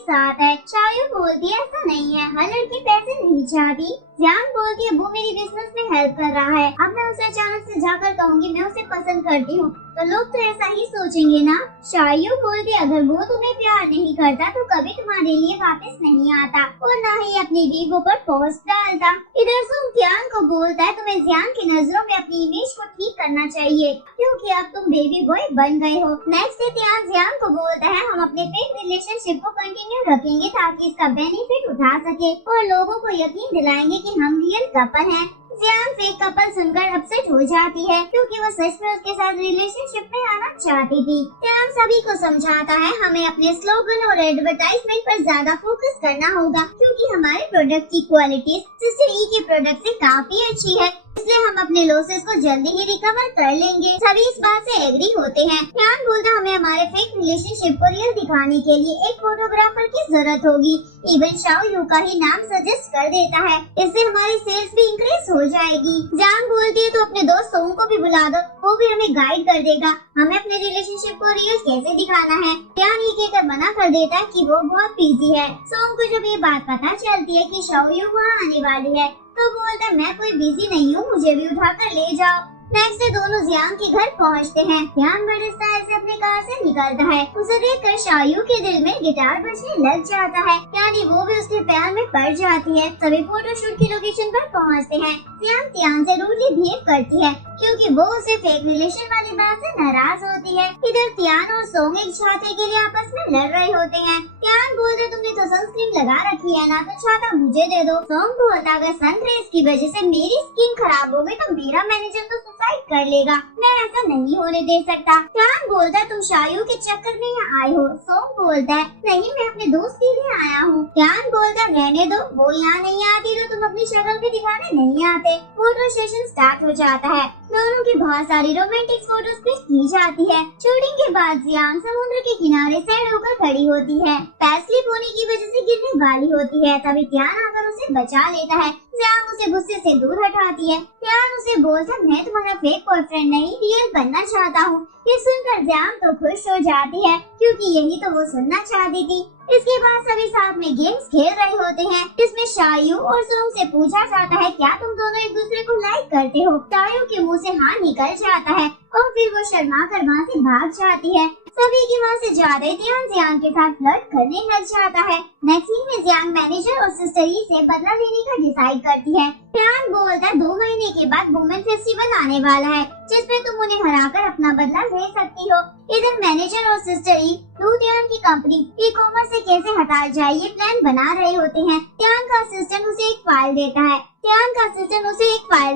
साथ है। शायू बोलती है ऐसा नहीं है, हर लड़की पैसे नहीं चाहती। जियांग बोलती है वो मेरी बिजनेस में हेल्प कर रहा है, अब मैं उसे अचानक से जाकर कहूँगी मैं उसे पसंद करती हूँ तो लोग तो ऐसा ही सोचेंगे ना। शायू बोलती है अगर वो तुम्हें प्यार नहीं करता तो कभी तुम्हारे लिए वापस नहीं आता और ना ही अपनी वीवो पर पोस्ट डालता। इधर सुन त्यान को बोलता है तुम्हें जियांग की नजरों में अपनी इमेज को ठीक करना चाहिए, क्योंकि अब तुम बेबी बॉय बन गए हो। नेक्स्ट डे त्यान जियांग को बोलता है हम अपने फेक रिलेशनशिप को कंटिन्यू रखेंगे ताकि इसका बेनिफिट उठा सके और लोगों को यकीन दिलाएंगे कि हम रियल कपल हैं। जियांग फेक कपल सुनकर अपसेट हो जाती है, क्योंकि वो सच में उसके साथ रिलेशनशिप में आना चाहती थी। जियांग सभी को समझाता है हमें अपने स्लोगन और एडवर्टाइजमेंट पर ज्यादा फोकस करना होगा, क्योंकि हमारे प्रोडक्ट की क्वालिटी सिस्टर ई के प्रोडक्ट से काफी अच्छी है। इसलिए हम अपने लॉसेस को जल्दी ही रिकवर कर लेंगे। सभी इस बात से एग्री होते हैं। ध्यान बोलता हमें हमारे फेक रिलेशनशिप को रियल दिखाने के लिए एक फोटोग्राफर की जरूरत होगी। इवन शाओ यू का ही नाम सजेस्ट कर देता है, इससे हमारी सेल्स भी इंक्रीज हो जाएगी। जांग बोलती है तो अपने दोस्त सोंग को भी बुला दो, वो भी हमें गाइड कर देगा हमें अपने रिलेशनशिप को रियल कैसे दिखाना है। ध्यान ये कहकर मना कर देता है कि वो बहुत बिजी है। सोंग को जब ये बात पता चलती है कि शाओ यू वहाँ आने वाली है तो बोलता है मैं कोई बिजी नहीं हूँ, मुझे भी उठाकर ले जाओ। नेक्स्ट डे दोनों जियांग के घर पहुंचते हैं। ध्यान बड़े स्टाइल से अपनी कार से निकलता है। उसे देखकर शायू के दिल में गिटार बजने लग जाता है, यानी वो भी उसके प्यार में पड़ जाती है। सभी फोटोशूट की लोकेशन पर पहुंचते हैं। जियांग त्यान से रूडली बिहेव करती है क्योंकि वो उसे फेक रिलेशन वाली बात से नाराज होती है। इधर त्यान और सोंग एक छाते के लिए आपस में लड़ रहे होते हैं। त्यान बोलते तुमने तो सनस्क्रीन लगा रखी है ना, तो छाता मुझे दे दो। सोंग बोलता अगर सनरेज की वजह से मेरी स्किन खराब हो गई तो मेरा मैनेजर तो सुसाइड कर लेगा, मैं ऐसा नहीं होने दे सकता। त्यान बोलता है तुम शायू के चक्कर में यहाँ आए हो। सोंग बोलता है नहीं, मैं अपने दोस्त के लिए आया हूँ। त्यान बोलता है रहने दो, वो यहाँ नहीं आती तो तुम अपनी शक्ल भी दिखाने नहीं आते। फोटो सेशन स्टार्ट हो जाता है। दोनों की बहुत सारी रोमांटिक फोटोज क्लिक की जाती है। शूटिंग के बाद जियांग समुद्र के किनारे सैड होकर खड़ी होती है। पैर स्लिप होने की वजह से गिरने वाली होती है, तभी त्यान आकर उसे बचा लेता है। जियांग उसे गुस्से से दूर हटाती है। त्यान उसे बोलता है मैं तुम्हारा फेक बॉयफ्रेंड नहीं, रियल बनना चाहता हूँ। ये सुनकर जियांग तो खुश हो जाती है क्योंकि यही तो वो सुनना चाहती थी। इसके बाद सभी साथ में गेम्स खेल रहे होते हैं, जिसमें शायू और सोंग से पूछा जाता है क्या तुम दोनों एक दूसरे को लाइक करते हो। शायू के मुंह से हाँ निकल जाता है और फिर वो शर्मा कर वहाँ से भाग जाती है। सभी की वहाँ से ज्यादा ध्यान जियांग के साथ फ्लर्ट करने लग जाता है। नेक्स्ट सीन में जियांग मैनेजर और सिस्टर ई से बदला लेने का डिसाइड करती है। त्यान बोलता है 2 महीने के बाद वुमेन फेस्टिवल आने वाला है, जिसमें तुम उन्हें हराकर अपना बदला ले सकती हो। इधर मैनेजर और सिस्टर ई त्यान की कंपनी ई कॉमर्स से कैसे हटाया जाए ये प्लान बना रहे होते हैं। त्यान का असिस्टेंट उसे एक फाइल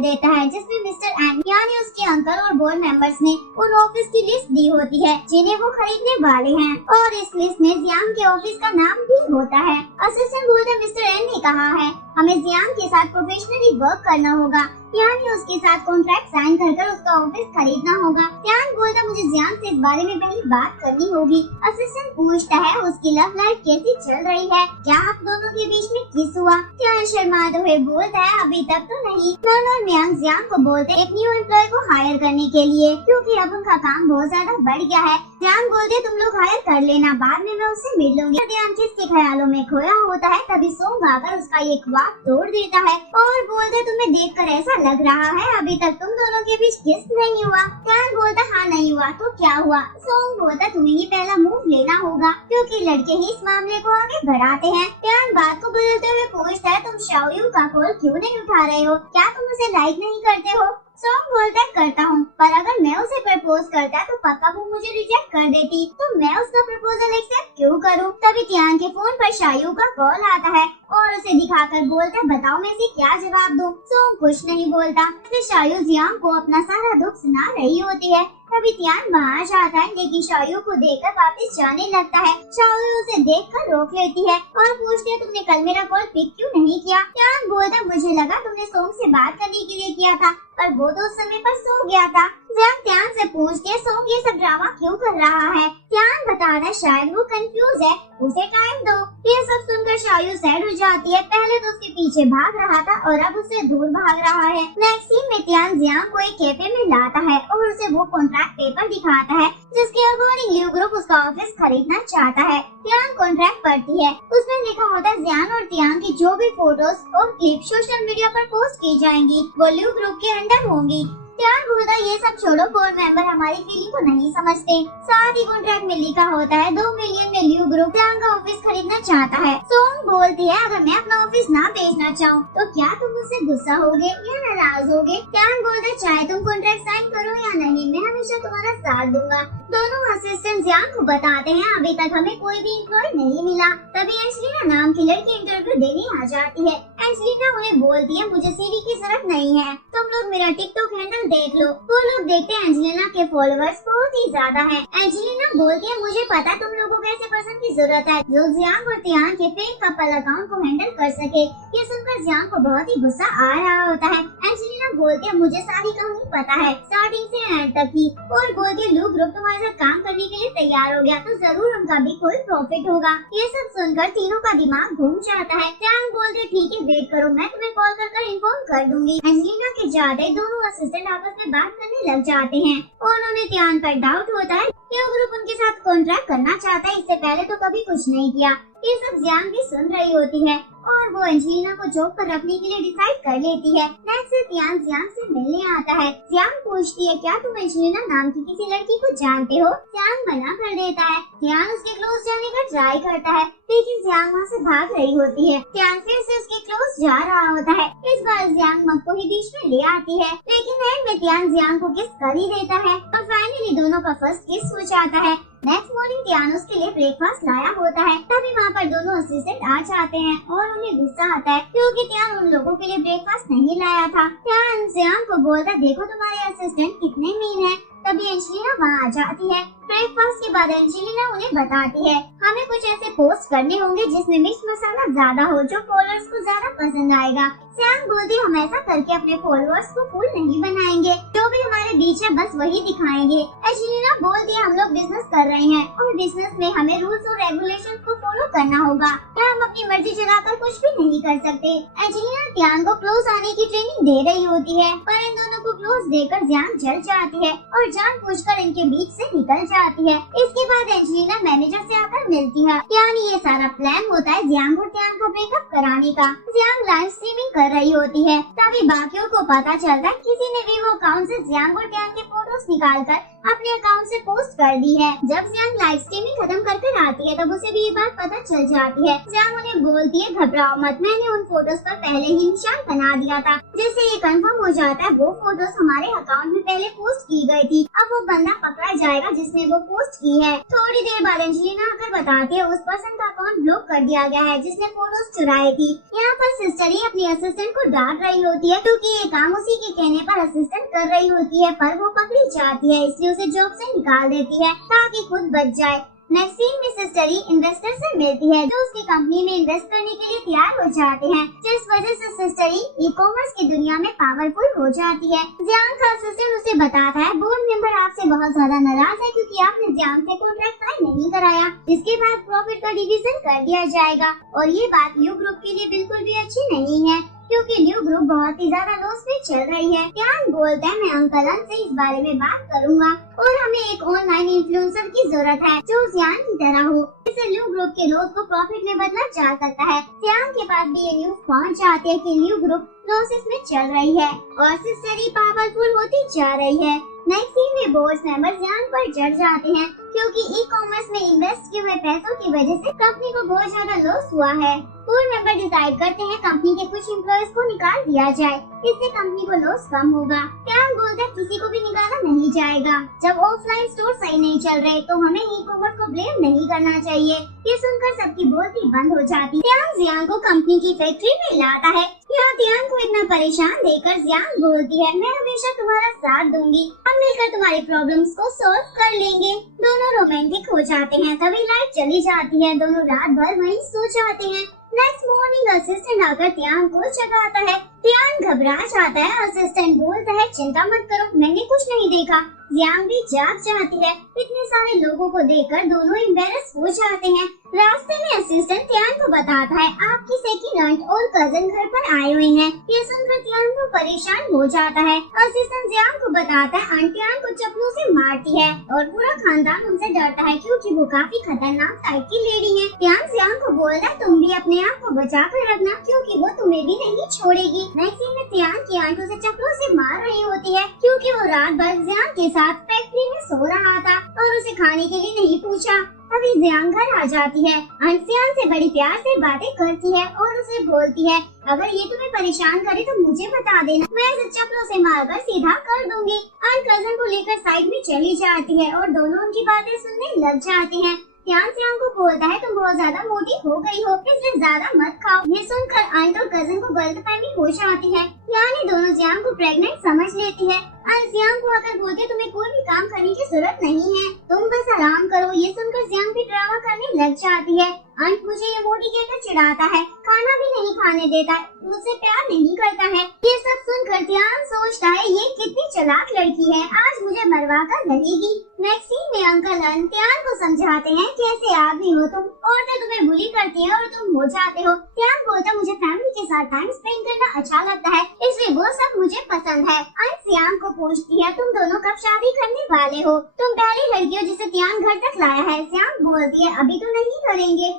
देता है जिसमें मिस्टर एन यानी उसके अंकल और बोर्ड मेंबर्स ने उन ऑफिस की लिस्ट दी होती है जिन्हें वो खरीदने वाले हैं, और इस लिस्ट में जियांग के ऑफिस का नाम भी होता है। असिस्टेंट बोलता मिस्टर एन ने कहा है हमें जियांग के साथ प्रोफेशनली वर्क करना होगा, यानी उसके साथ कॉन्ट्रैक्ट साइन कर उसका ऑफिस खरीदना होगा। त्यान बोलता मुझे जियांग से इस बारे में पहले बात करनी होगी। असिस्टेंट पूछता है उसकी लव लाइफ कैसी चल रही है, क्या आप दोनों के बीच में किस हुआ। त्यान शर्माते हुए बोलता है अभी तक तो नहीं। मियांग जियांग को बोलते एक न्यू एम्प्लॉय को हायर करने के लिए, क्योंकि अब उनका काम बहुत ज्यादा बढ़ गया है। जियांग बोलते तुम लोग हायर कर लेना, बाद में मैं उससे मिल लूंगी। त्यान किसके ख्यालों में खोया होता है, तभी सोंग आकर उसका ये ख्वाब तोड़ देता है और बोलते तुम्हें देखकर ऐसा लग रहा है अभी तक तुम दोनों के बीच किस नहीं हुआ। त्यान बोलता हाँ नहीं हुआ तो क्या हुआ। सोंग बोलता तुम्हें ही पहला मूव लेना होगा, क्योंकि लड़के ही इस मामले को आगे बढ़ाते हैं। त्यान बात को बदलते हुए पूछता है तुम शाओयू का कॉल क्यों नहीं उठा रहे हो, क्या तुम उसे लाइक नहीं करते हो। सोंग बोलता है करता हूँ, पर अगर मैं उसे प्रपोज करता तो पक्का वो मुझे रिजेक्ट कर देती, तो मैं उसका प्रपोजल एक्सेप्ट क्यों करूँ। तभी त्यान के फोन पर शायू का कॉल आता है और उसे दिखाकर बोलता है बताओ मैं इसे क्या जवाब दूँ। सोंग कुछ नहीं बोलता। फिर शायू जियांग को अपना सारा दुख सुना रही होती है। तभी त्यान वहाँ जाता है, लेकिन शायू को देखकर वापस जाने लगता है। शायू उसे देखकर रोक लेती है और पूछती है तुमने कल मेरा कॉल पिक क्यों नहीं किया। त्यान बोलता मुझे लगा तुमने सोंग से बात करने के लिए किया था, पर वो तो उस समय पर सो गया था। जियांग त्यान से पूछती है सोंग ये सब ड्रामा क्यों कर रहा है। त्यान बताता है शायद वो कंफ्यूज है, उसे टाइम दो। ये सब सुनकर शायू सैड हो जाती है, पहले तो उसके पीछे भाग रहा था और अब उससे दूर भाग रहा है। नेक्स्ट सीन में त्यान जियांग को एक कैफे में लाता है और उसे वो कॉन्ट्रैक्ट पेपर दिखाता है जिसके अकॉर्डिंग ल्यू ग्रुप उसका ऑफिस खरीदना चाहता है। त्यान कॉन्ट्रैक्ट पढ़ती है, उसमें लिखा होता है जियान और त्यान की जो भी फोटोज और क्लिप सोशल मीडिया पर पोस्ट की जाएंगी वो ल्यू ग्रुप के अंडर होंगी। त्यान बोलता ये सब छोड़ो, बोर्ड मेंबर हमारी फीलिंग को नहीं समझते। साथ ही कॉन्ट्रैक्ट में लिखा होता है 2 मिलियन में ल्यू ग्रुप त्यान का ऑफिस खरीदना चाहता है। सोंग बोलती है अगर मैं अपना ऑफिस ना बेचना चाहूँ तो क्या तुम मुझसे गुस्सा होगे या नाराज होगे। त्यान बोलता चाहे तुम कॉन्ट्रैक्ट साइन करो या नहीं, मैं हमेशा तुम्हारा साथ दूंगा। दोनों असिस्टेंट जियांग को बताते हैं अभी तक हमें कोई भी एम्प्लॉय नहीं मिला। तभी एंजेलिना नाम की लड़की इंटरव्यू देने आ जाती है। एंजेलिना उन्हें बोलती है मुझे सीवी की जरूरत नहीं है, तुम लोग मेरा टिकटॉक हैंडल देख लो। वो लोग देखते हैं एंजेलिना के फॉलोअर्स बहुत ही ज्यादा हैं। एंजेलिना बोलती है मुझे पता तुम लोगों को ऐसे पर्सन की जरूरत है जो जियांग और तियांग के फेक कपल अकाउंट को हैंडल कर सके। ये सुनकर जियांग को बहुत ही गुस्सा आ रहा होता है। एंजेलिना बोलती है मुझे सारी कहानी पता है स्टार्टिंग से एंड तक की, और बोलती है लू ग्रुप तुम्हारे साथ काम करने के लिए तैयार हो गया तो जरूर उनका भी कोई प्रॉफिट होगा। ये सब सुनकर तीनों का दिमाग घूम जाता है। जियांग बोलते है ठीक है वेट करो, मैं तुम्हें कॉल कर इन्फॉर्म कर दूंगी। एंजेलिना के जाते दोनों असिस्टेंट आपस में बात करने लग जाते हैं और उन्हें तियांग पर डाउट होता है ये ग्रुप उनके साथ कॉन्ट्रैक्ट करना चाहता है, इससे पहले तो कभी कुछ नहीं किया। ये सब जियांग भी सुन रही होती है और वो एंजेलिना को जॉब पर रखने के लिए डिसाइड कर लेती है। नेक्स्ट तियांग जियांग से मिलने आता है। जियांग पूछती है क्या तुम एंजेलिना नाम की किसी लड़की को जानते हो? जियांग मना कर देता है। जियांग उसके क्लोज जाने का ट्राई करता है लेकिन जियांग वहाँ से भाग रही होती है। जियांग फिर से उसके क्लोज जा रहा होता है। इस बार जियांग मग को ही बीच में ले आती है लेकिन एंड में तियांग जियांग को किस कर ही देता है और फाइनली दोनों का फर्स्ट किस हो जाता है। नेक्स्ट मॉर्निंग तियांग उसके लिए ब्रेकफास्ट लाया होता है। तभी वहाँ पर दोनों असिस्टेंट आ जाते हैं और उन्हें गुस्सा आता है क्योंकि तियांग उन लोगों के लिए ब्रेकफास्ट नहीं लाया था। तियांग जियांग को बोलता देखो तुम्हारे असिस्टेंट कितने मीन हैं। तभी एंजेलिना वहाँ आ जाती है। ब्रेकफास्ट के बाद एंजेलिना उन्हें बताती है हमें कुछ ऐसे पोस्ट करने होंगे जिसमें मिर्च मसाला ज्यादा हो जो फॉलोअर्स को ज्यादा पसंद आएगा। जियांग बोलती हम ऐसा करके अपने फॉलोअर्स को फूल नहीं बनाएंगे, जो भी हमारे बीच है बस वही दिखाएंगे। एंजेलिना बोलती है हम लोग बिजनेस कर रहे हैं और बिजनेस में हमें रूल्स और रेगुलेशन को फॉलो करना होगा, क्या हम अपनी मर्जी चलाकर कुछ भी नहीं कर सकते। एंजेलिना जियांग को क्लोज आने की ट्रेनिंग दे रही होती है पर इन दोनों को क्लोज देकर जियांग जल जाती है और जानबूझकर इनके बीच से निकल जाती है। इसके बाद एंजेलिना मैनेजर से आकर मिलती है। यानी ये सारा प्लान होता है जियांग और तियांग को ब्रेकअप कराने का। जियांग लाइव स्ट्रीमिंग कर रही होती है तभी बाकियों को पता चलता है किसी ने वीवो अकाउंट से जियांग और तियांग के फोटोज निकालकर अपने अकाउंट से पोस्ट कर दी है। जब जियांग लाइव स्ट्रीमिंग खत्म करके आती है तब उसे भी ये बात पता चल जाती है। जियांग उन्हें बोलती है घबराओ मत, मैंने उन फोटोज पर पहले ही निशान बना दिया था जिससे ये कंफर्म हो जाता है वो फोटोज हमारे अकाउंट में पहले पोस्ट की गई थी। अब वो बंदा पकड़ा जाएगा जिसने वो पोस्ट की है। थोड़ी देर बाद एंजेलिना आकर बताती है उस पर्सन का अकाउंट ब्लॉक कर दिया गया है जिसने फोटोज चुराई थी। यहाँ पर सिस्टर ही अपनी असिस्टेंट को डांट रही होती है क्योंकि ये काम उसी के कहने पर असिस्टेंट कर रही होती है पर वो पकड़ी जाती है, इसलिए उसे जॉब से निकाल देती है ताकि खुद बच जाए। नेक्स्ट सीन में सिस्टर ही इन्वेस्टर से मिलती है जो उसकी कंपनी में इन्वेस्ट करने के लिए तैयार हो जाते हैं, जिस वजह से सिस्टर ही ई कॉमर्स की दुनिया में पावरफुल हो जाती है। जियांग का असिस्टेंट उसे बताता है बोर्ड मेंबर आपसे बहुत ज्यादा नाराज है क्योंकि आपने जियांग से कॉन्ट्रैक्ट साइन नहीं कराया, जिसके बाद प्रॉफिट का डिवीजन कर दिया जाएगा। और ये बात ल्यू ग्रुप के लिए बिल्कुल भी अच्छी नहीं है क्योंकि ल्यू ग्रुप बहुत ही ज्यादा लॉस में चल रही है। जियांग बोलता है मैं अंकल से इस बारे में बात करूंगा और हमें एक ऑनलाइन इन्फ्लुएंसर की जरूरत है जो जियांग की तरह हो, इससे ल्यू ग्रुप के लॉस को प्रॉफिट में बदला जा सकता है। जियांग के पास भी ये न्यूज पहुंच जाती है कि ल्यू ग्रुप लॉसेस में चल रही है और सिस्टर ही पावरफुल होती जा रही है। नेक्स्ट सीन में बोर्ड मेंबर जियांग पर चढ़ जाते हैं क्योंकि ई कॉमर्स में इन्वेस्ट किए हुए पैसों की वजह से कंपनी को बहुत ज्यादा लॉस हुआ है। बोर्ड मेंबर डिसाइड करते हैं कंपनी के कुछ एम्प्लॉयज को निकाल दिया जाए, इससे कंपनी को लॉस कम होगा। जियांग बोलता है किसी को भी निकाला नहीं जाएगा, जब ऑफलाइन स्टोर सही नहीं चल रहे तो हमें ई कॉमर्स को ब्लेम नहीं करना चाहिए। ये सुनकर सबकी बोलती बंद हो जाती है। जियांग को कंपनी की फैक्ट्री में लाता है। यहाँ जियांग को इतना परेशान देखकर जियांग बोलती है मैं हमेशा तुम्हारा साथ दूंगी, हम मिलकर तुम्हारी प्रॉब्लम्स को सॉल्व कर लेंगे। दोनों रोमांटिक हो जाते हैं। तभी लाइट चली जाती है, दोनों रात भर वहीं सो जाते हैं। नेक्स्ट मॉर्निंग असिस्टेंट आकर जियांग को जगाता है। जियांग घबरा जाता है। असिस्टेंट बोलता है चिंता मत करो, मैंने कुछ नहीं देखा। जियांग भी जाग जाती है। इतने सारे लोगों को देखकर दोनों एम्बैरेस हो जाते हैं। रास्ते में असिस्टेंट जियांग को बताता है आपकी सेकंड आंट और कजन घर पर आए हुए हैं। ये सुनकर जियांग को परेशान हो जाता है। असिस्टेंट जियांग को बताता है आंटी जियांग को चप्पलों से मारती है और पूरा खानदान उनसे डरता है क्योंकि वो काफी खतरनाक टाइप की लेडी है। जियांग को बोलता है तुम भी अपने आप को बचा कर रखना क्योंकि वो तुम्हें भी नहीं छोड़ेगी। नेक्स्ट सीन में जियांग की आंट उसे चप्पलों से मार रही होती है क्योंकि वो रात भर जियांग के साथ फैक्ट्री में सो रहा था और उसे खाने के लिए नहीं पूछा। अभी जियांग घर आ जाती है। सियान से बड़ी प्यार से बातें करती है और उसे बोलती है, अगर ये तुम्हें परेशान करे तो मुझे बता देना, मैं इसे चप्पलों से मारकर सीधा कर दूंगी। कजन को लेकर साइड में चली जाती है और दोनों उनकी बातें सुनने लग जाते हैं। सियान को बोलता है, तुम बहुत ज्यादा मोटी हो गई हो, इसलिए ज्यादा मत खाओ। ये सुनकर आंट और कजन को गलतफहमी हो जाती है। यानी दोनों जियांग को प्रेग्नेंट समझ लेती है। जियांग को आकर बोलती है, तुम्हें कोई भी काम करने की जरूरत नहीं है, तुम बस आराम करो। ये सुनकर जियांग भी ड्रामा करने लग जाती है। अंत मुझे ये मोटी कहकर चिढ़ाता है, खाना भी नहीं खाने देता है, मुझसे प्यार नहीं करता है। ये सब सुनकर जियांग सोचता है, ये कितनी चालाक लड़की है, आज मुझे मरवा कर रहेगी। नेक्स्ट सीन में अंकल जियांग को समझाते हैं, कैसे आदमी हो तुम, औरतें तुम्हें बुली करती हैं और तुम हो जाते हो। जियांग बोलता, मुझे फैमिली के साथ टाइम स्पेंड करना अच्छा लगता है, इसलिए वो सब मुझे पसंद है। जियांग को पूछती है, तुम दोनों कब शादी करने वाले हो? तुम पहली लड़की हो जिसे जियांग घर तक लाया है। जियांग बोलती है, अभी तो नहीं करेंगे।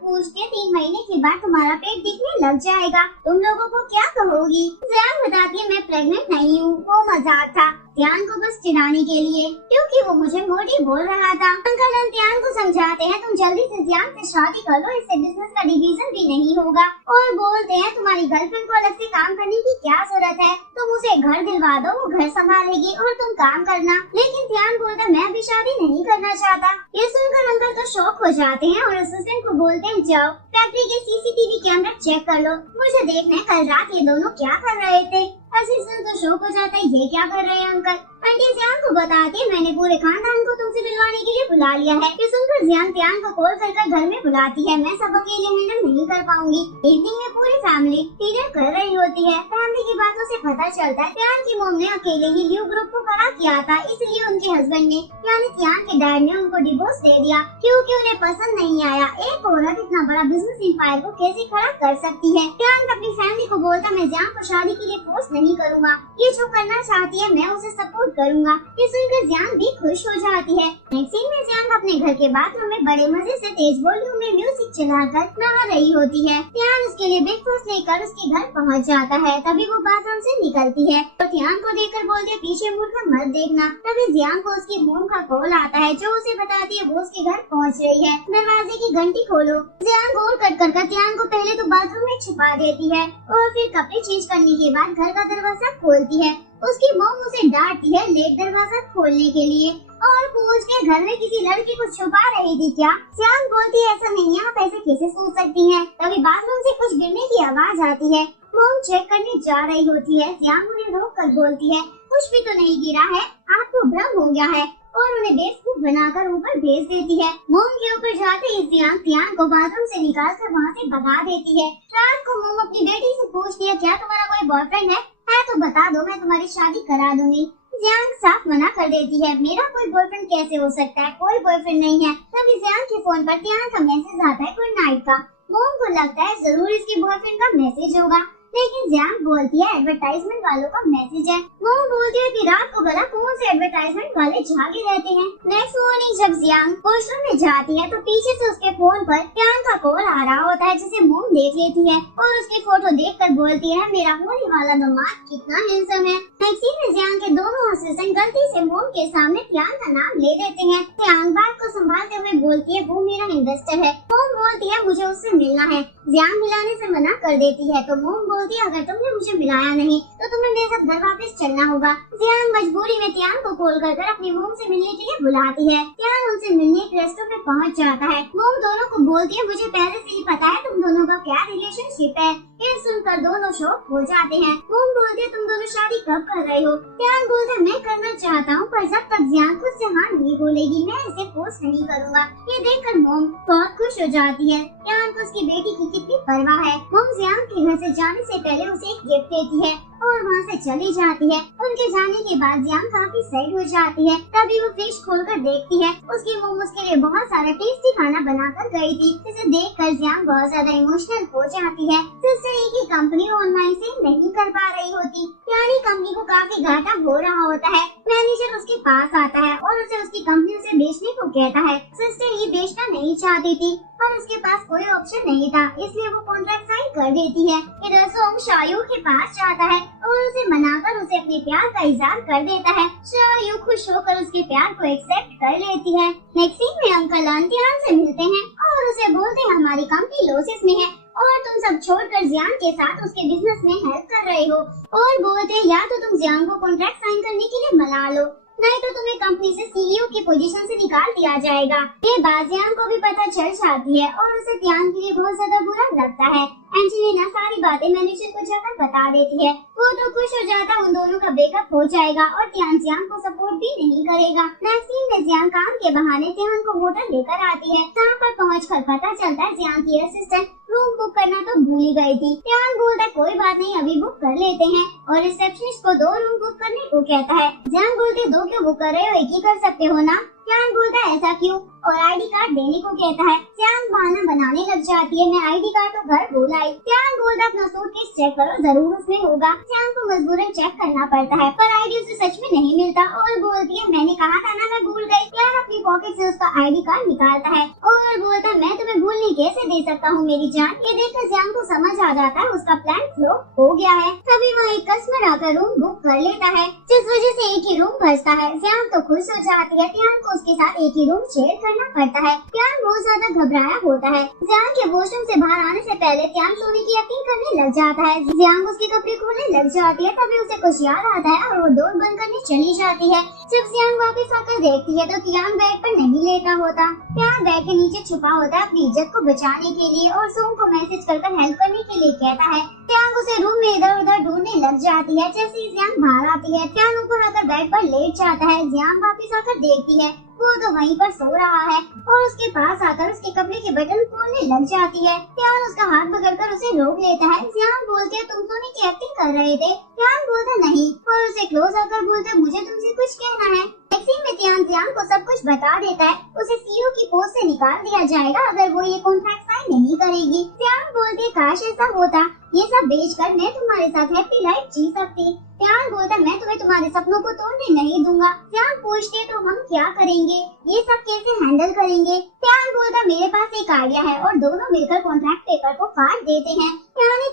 पूछते 3 महीने के बाद तुम्हारा पेट दिखने लग जाएगा, तुम लोगों को क्या कहोगी? जियांग बताती है, मैं प्रेग्नेंट नहीं हूँ, वो मजाक था, जियांग को बस चिढ़ाने के लिए, क्योंकि वो मुझे मोटी बोल रहा था। अंकल जियांग को समझाते हैं, तुम जल्दी से जियांग से शादी कर लो, इससे बिजनेस का डिवीजन भी नहीं होगा। और बोलते हैं, तुम्हारी गर्लफ्रेंड को अलग से काम करने की क्या जरूरत है, तुम उसे घर दिलवा दो, वो घर संभालेगी और तुम काम करना। लेकिन जियांग बोलता, मैं अभी शादी नहीं करना चाहता। ये सुनकर अंकल तो शॉक हो जाते हैं और असिस्टेंट को बोलते हैं, जाओ फैक्ट्री के सीसीटीवी कैमरा चेक कर लो, मुझे देखना है कल रात ये दोनों क्या कर रहे थे। असिस्टेंट तो शॉक हो जाता है, ये क्या कर रहे हैं अंकल? आंटी जियांग को बताती है, मैंने पूरे खानदान को तुमसे मिलवाने के लिए बुला लिया है। ये सुनकर जियांग को कॉल कर घर में बुलाती है, मैं सब अकेले हैंडल नहीं कर पाऊंगी। इवनिंग में पूरी फैमिली डिनर कर रही होती है। फैमिली की बातों से पता चलता है जियांग की मॉम ने अकेले ही लियो ग्रुप को खड़ा किया था, इसलिए उनके हस्बैंड ने यानी जियांग के डैड ने उनको डिवोर्स दे दिया, क्योंकि उन्हें पसंद नहीं आया एक औरत इतना बड़ा बिजनेस एम्पायर को कैसे खड़ा कर सकती है। जियांग अपनी फैमिली को बोलता, मैं जियांग को शादी के लिए फोर्स नहीं करूँगा, ये जो करना चाहती है मैं उसे सपोर्ट करूंगा। ये सुनकर जियांग भी खुश हो जाती है। नेक्स्ट सीन में जियांग अपने घर के बाथरूम में बड़े मजे से तेज वॉल्यूम में म्यूजिक चलाकर नहा रही होती है। जियांग उसके लिए ब्रेकफास्ट लेकर उसके घर पहुंच जाता है। तभी वो बाथरूम से निकलती है तो जियांग को देखकर बोलती है, पीछे मुड़कर मत देखना। तभी जियांग को उसकी मोम का कॉल आता है, जो उसे बताती है वो उसके घर पहुँच रही है, दरवाजे की घंटी खोलो। जियांग गोल कट कर जियांग को पहले तो बाथरूम में छुपा देती है और फिर कपड़े चेंज करने के बाद घर का दरवाजा खोलती है। उसकी मॉम उसे डांटती है लेट दरवाजा खोलने के लिए और पूछ के घर में किसी लड़की को छुपा रही थी क्या? जियांग बोलती है, ऐसा नहीं है, आप ऐसे कैसे सोच सकती हैं? तभी बाथरूम से कुछ गिरने की आवाज आती है। मॉम चेक करने जा रही होती है। जियांग उन्हें रोक कर बोलती है, कुछ भी तो नहीं गिरा है, आपको भ्रम हो गया है, और उन्हें बेवकूफ बनाकर ऊपर भेज देती है। मोम के ऊपर जाते ही जियांग को बाथरूम से निकालकर वहाँ से भगा देती है। रात को मोम अपनी बेटी से पूछती है, क्या तुम्हारा कोई बॉयफ्रेंड है तो बता दो, मैं तुम्हारी शादी करा दूंगी। जियांग साफ मना कर देती है, मेरा कोई बॉयफ्रेंड कैसे हो सकता है, कोई बॉयफ्रेंड नहीं है। तभी जियांग के फोन पर जियांग का मैसेज आता है गुड नाइट का। मोम को लगता है जरूर इसके बॉयफ्रेंड का मैसेज होगा, लेकिन जियांग बोलती है एडवर्टाइजमेंट वालों का मैसेज है। मोम बोलती है कि रात को भला कौन से एडवर्टाइजमेंट वाले जागे रहते हैं। नेक्स्ट मॉर्निंग जब जियांग वॉशरूम में जाती है तो पीछे से उसके फोन पर जियांग का कॉल आ रहा होता है, जिसे मोम देख लेती है और उसकी फोटो देखकर बोलती है, मेरा होने वाला दामाद कितना हैंडसम है। नेक्स्ट सीन में जियांग के दोनों असिस्टेंट गलती से मोम के सामने जियांग का नाम ले देते हैं। जियांग बात को संभालते हुए बोलती है, वो मेरा इन्वेस्टर है। मोम बोलती है, मुझे उससे मिलना है। जियांग मिलाने से मना कर देती है तो मोम बोलती है, अगर तुमने मुझे मिलाया नहीं तो तुम्हें मेरे साथ घर वापस चलना होगा। जियांग मजबूरी में जियांग को कॉल कर अपनी मोम से मिलने के लिए बुलाती है। जियांग उनसे मिलने एक रेस्टोरेंट में पहुंच जाता है। मोम दोनों को बोलती है, मुझे पहले से ही पता है तुम दोनों का क्या रिलेशनशिप है। ये सुनकर दोनों शॉक हो जाते हैं। मोम बोलती है, तुम दोनों शादी कब कर रहे हो? जियांग बोलता है, मैं करना चाहता हूँ, पर जब तक जियांग खुद से हाँ नहीं बोलेगी मैं इसे फोर्स नहीं करूँगा। ये देखकर मोम बहुत खुश हो जाती है। जियांग को उसकी बेटी की कितनी परवाह है। मोम जियांग के घर से जाने से पहले उसे एक गिफ्ट देती है और वहाँ से चली जाती है। उनके जाने के बाद जियांग काफी सैड हो जाती है। तभी वो फ्रिज खोलकर देखती है, उसकी मोम उसके लिए बहुत सारा टेस्टी खाना बनाकर गई थी, जिसे देखकर जियांग बहुत ज्यादा इमोशनल हो जाती है। सिस्टर की कंपनी ऑनलाइन से नहीं कर पा रही होती, यानी कंपनी को काफी घाटा हो रहा होता है। मैनेजर उसके पास आता है और उसे उसकी कंपनी उसे बेचने को कहता है। सिस्टर ये बेचना नहीं चाहती थी पर उसके पास कोई ऑप्शन नहीं था, इसलिए वो कॉन्ट्रैक्ट साइन कर देती है। इधर सोम शायू के पास जाता है और उसे मनाकर उसे अपने प्यार का इजहार कर देता है। शायू खुश होकर उसके प्यार को एक्सेप्ट कर लेती है। नेक्स्ट सीन में अंकल आंटी जियान से मिलते हैं और उसे बोलते हैं हमारी कंपनी लॉसेस में है और तुम सब छोड़कर जियान के साथ उसके बिजनेस में हेल्प कर रहे हो, और बोलते हैं या तो तुम जियान को कॉन्ट्रैक्ट साइन करने के लिए मना लो, नहीं तो तुम्हें कंपनी से सीईओ की पोजीशन से निकाल दिया जाएगा। ये बात जियान को भी पता चल जाती है और उसे जियान के लिए बहुत ज्यादा बुरा लगता है। एंजेलिना सारी बातें मैनेजर को जाकर बता देती है। वो तो खुश हो जाता है, उन दोनों का ब्रेकअप हो जाएगा और जियान को सपोर्ट भी नहीं करेगा। नेक्स्ट सीन में जियान काम के बहाने जियान को होटल लेकर आती है। वहाँ पर पहुंचकर पता चलता है जियान की असिस्टेंट रूम बुक करना तो भूल ही गई थी। जियान बोलता है कोई बात नहीं, अभी बुक कर लेते हैं, और रिसेप्शनिस्ट को 2 रूम बुक करने को कहता है। जियान बोलते 2 क्यों बुक कर रहे हो, एक ही कर सकते हो ना। जियान बोलता है ऐसा क्यों, और आईडी कार्ड देने को कहता है। जियान बहाना बनाने लग जाती है, मैं आईडी कार्ड तो घर भूल आई। जियान बोलता अपना सूटकेस चेक करो, जरूर उसमें होगा। जियान को मजबूरन चेक करना पड़ता है, पर आईडी उसे सच में नहीं मिलता और बोलती है मैंने कहा था ना मैं भूल गई। जियान अपनी पॉकेट से उसका आईडी कार्ड निकालता है और बोलता है मैं तुम्हें भूलने कैसे दे सकता हूँ मेरी जान। ये देखकर जियान को समझ आ जाता है उसका प्लान फ्लॉप हो गया है। तभी वहाँ एक कस्टमर आकर रूम बुक कर लेता है, जिस वजह से एक ही रूम बचता है। जियान तो खुश हो जाती है। जियान को उसके साथ एक ही रूम शेयर करना पड़ता है। जियान बहुत ज्यादा घबराया होता है। जियान के वॉशरूम से बाहर आने से पहले जियान सोने की यकीन करने लग जाता है। जियान उसके कपड़े खोलने लग जाती है, तभी उसे कुछ याद आता है और वो डोर बंद करने चली जाती है। जब जियान वापस आकर देखती है तो जियान बेड पर नहीं लेटा होता। जियान बेड के नीचे छुपा होता है अपनी इज्जत को बचाने के लिए और सोम को मैसेज कर हेल्प करने के लिए कहता है। जियान उसे रूम में इधर उधर ढूंढने लग जाती है। जैसे ही जियान बाहर आती है, जियान ऊपर आकर बेड पर लेट जाता है। जियान वापस आकर देखती है वो तो वहीं पर सो रहा है और उसके पास आकर उसके कपड़े के बटन खोलने लग जाती है। जियान उसका हाथ पकड़कर उसे रोक लेता है। जियान बोलते है तुम सोने की एक्टिंग कर रहे थे। जियान बोलता नहीं और उसे क्लोज आकर बोलता मुझे तुमसे कुछ कहना है। सीन में जियान को सब कुछ बता देता है। उसे सीईओ की पोस्ट से निकाल दिया जाएगा अगर वो ये कॉन्ट्रैक्ट साइन नहीं करेगी। जियान बोलते काश ऐसा होता, ये सब बेचकर मैं तुम्हारे साथ हैप्पी लाइफ जी सकती। जियान बोलता मैं तुम्हें तुम्हारे सपनों को तोड़ने नहीं दूंगा। जियान पूछते तो हम क्या करेंगे, ये सब कैसे हैंडल करेंगे। जियान बोलता मेरे पास एक आइडिया है और दोनों मिलकर कॉन्ट्रैक्ट पेपर को काट देते हैं।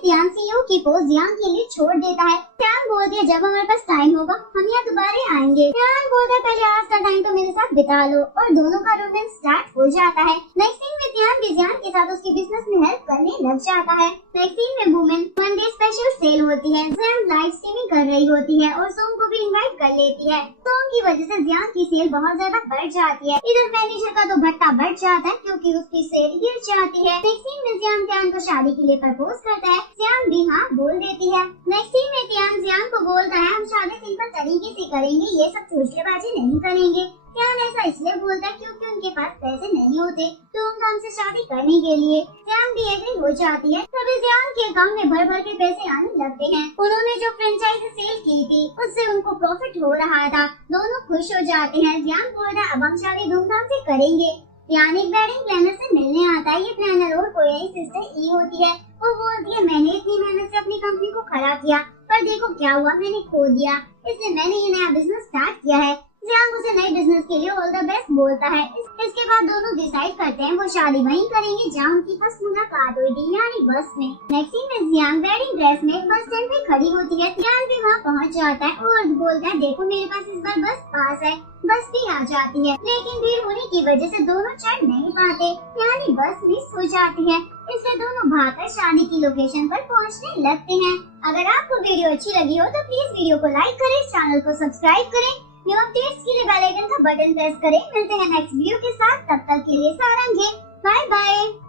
जियान सीईओ की पोस्ट जियान के लिए छोड़ देता है। जियान बोलती है जब हमारे पास टाइम होगा हम यहाँ दोबारा आएंगे। जियान बोलता पहले आज का टाइम तो मेरे साथ बिता लो, और दोनों का रोमांस स्टार्ट हो जाता है। नेक्स्ट सीन में जियान के साथ उसके बिजनेस में हेल्प करने लग जाता है। नेक्स्ट सीन में वुमेन मंडे स्पेशल सेल होती है। जियान लाइव स्ट्रीमिंग कर रही होती है और सोम को भी इनवाइट कर लेती है। सोम की वजह से जियान की सेल बहुत ज्यादा बढ़ जाती है। इधर मैनेजर का तो भट्टा बढ़ जाता है क्योंकि उसकी सेल गिर जाती है। नेक्स्ट सीन में जियान को शादी के लिए प्रपोज करता है। जियान भी हाँ बोल देती है। नेक्स्ट सीन में जियान को बोलता है हम शादी सिंपल तरीके से करेंगे, ये सब चूसलेबाजी नहीं करेंगे। जियान ऐसा इसलिए बोलता है क्योंकि उनके पास पैसे नहीं होते धूमधाम से शादी करने के लिए। जियान भी एग्री हो जाती है। तभी जियान के अकाउंट में भर भर के पैसे आने लगते हैं। उन्होंने जो फ्रेंचाइजी सेल की थी उससे उनको प्रॉफिट हो रहा था। दोनों खुश हो जाते हैं। जियान बोलता है अब हम शादी धूमधाम से करेंगे। जियान एक वेडिंग प्लानर से मिलने आता है। ये प्लानर और कोई नहीं सिस्टर ई होती है। वो बोलती है मैंने इतनी मेहनत से अपनी कंपनी को खड़ा किया पर देखो क्या हुआ, मैंने खो दिया, इसलिए मैंने ये नया बिजनेस स्टार्ट किया है। जियान उसे नए बिजनेस के लिए ऑल द बेस्ट बोलता है। इसके बाद दोनों डिसाइड करते हैं वो शादी वहीं करेंगे जहाँ उनकी फर्स्ट मुलाकात हुई थी, यानी बस में। नेक्स्ट सीन में जियान वेडिंग ड्रेस में बस स्टैंड पे खड़ी होती है। जियान भी वहाँ पहुँच जाता है और बोलता है देखो मेरे पास इस बार बस पास है। बस भी आ जाती है लेकिन भीड़ होने की वजह से दोनों चढ़ नहीं पाते, यानी बस मिस हो जाती है। इससे दोनों भागकर शादी की लोकेशन पर पहुंचने लगते हैं। अगर आपको वीडियो अच्छी लगी हो तो प्लीज वीडियो को लाइक करें, चैनल को सब्सक्राइब करें, न्यू अपडेट्स के लिए बेल आइकन का बटन प्रेस करें। मिलते हैं नेक्स्ट वीडियो के साथ, तब तक के लिए सारंगे, बाय बाय।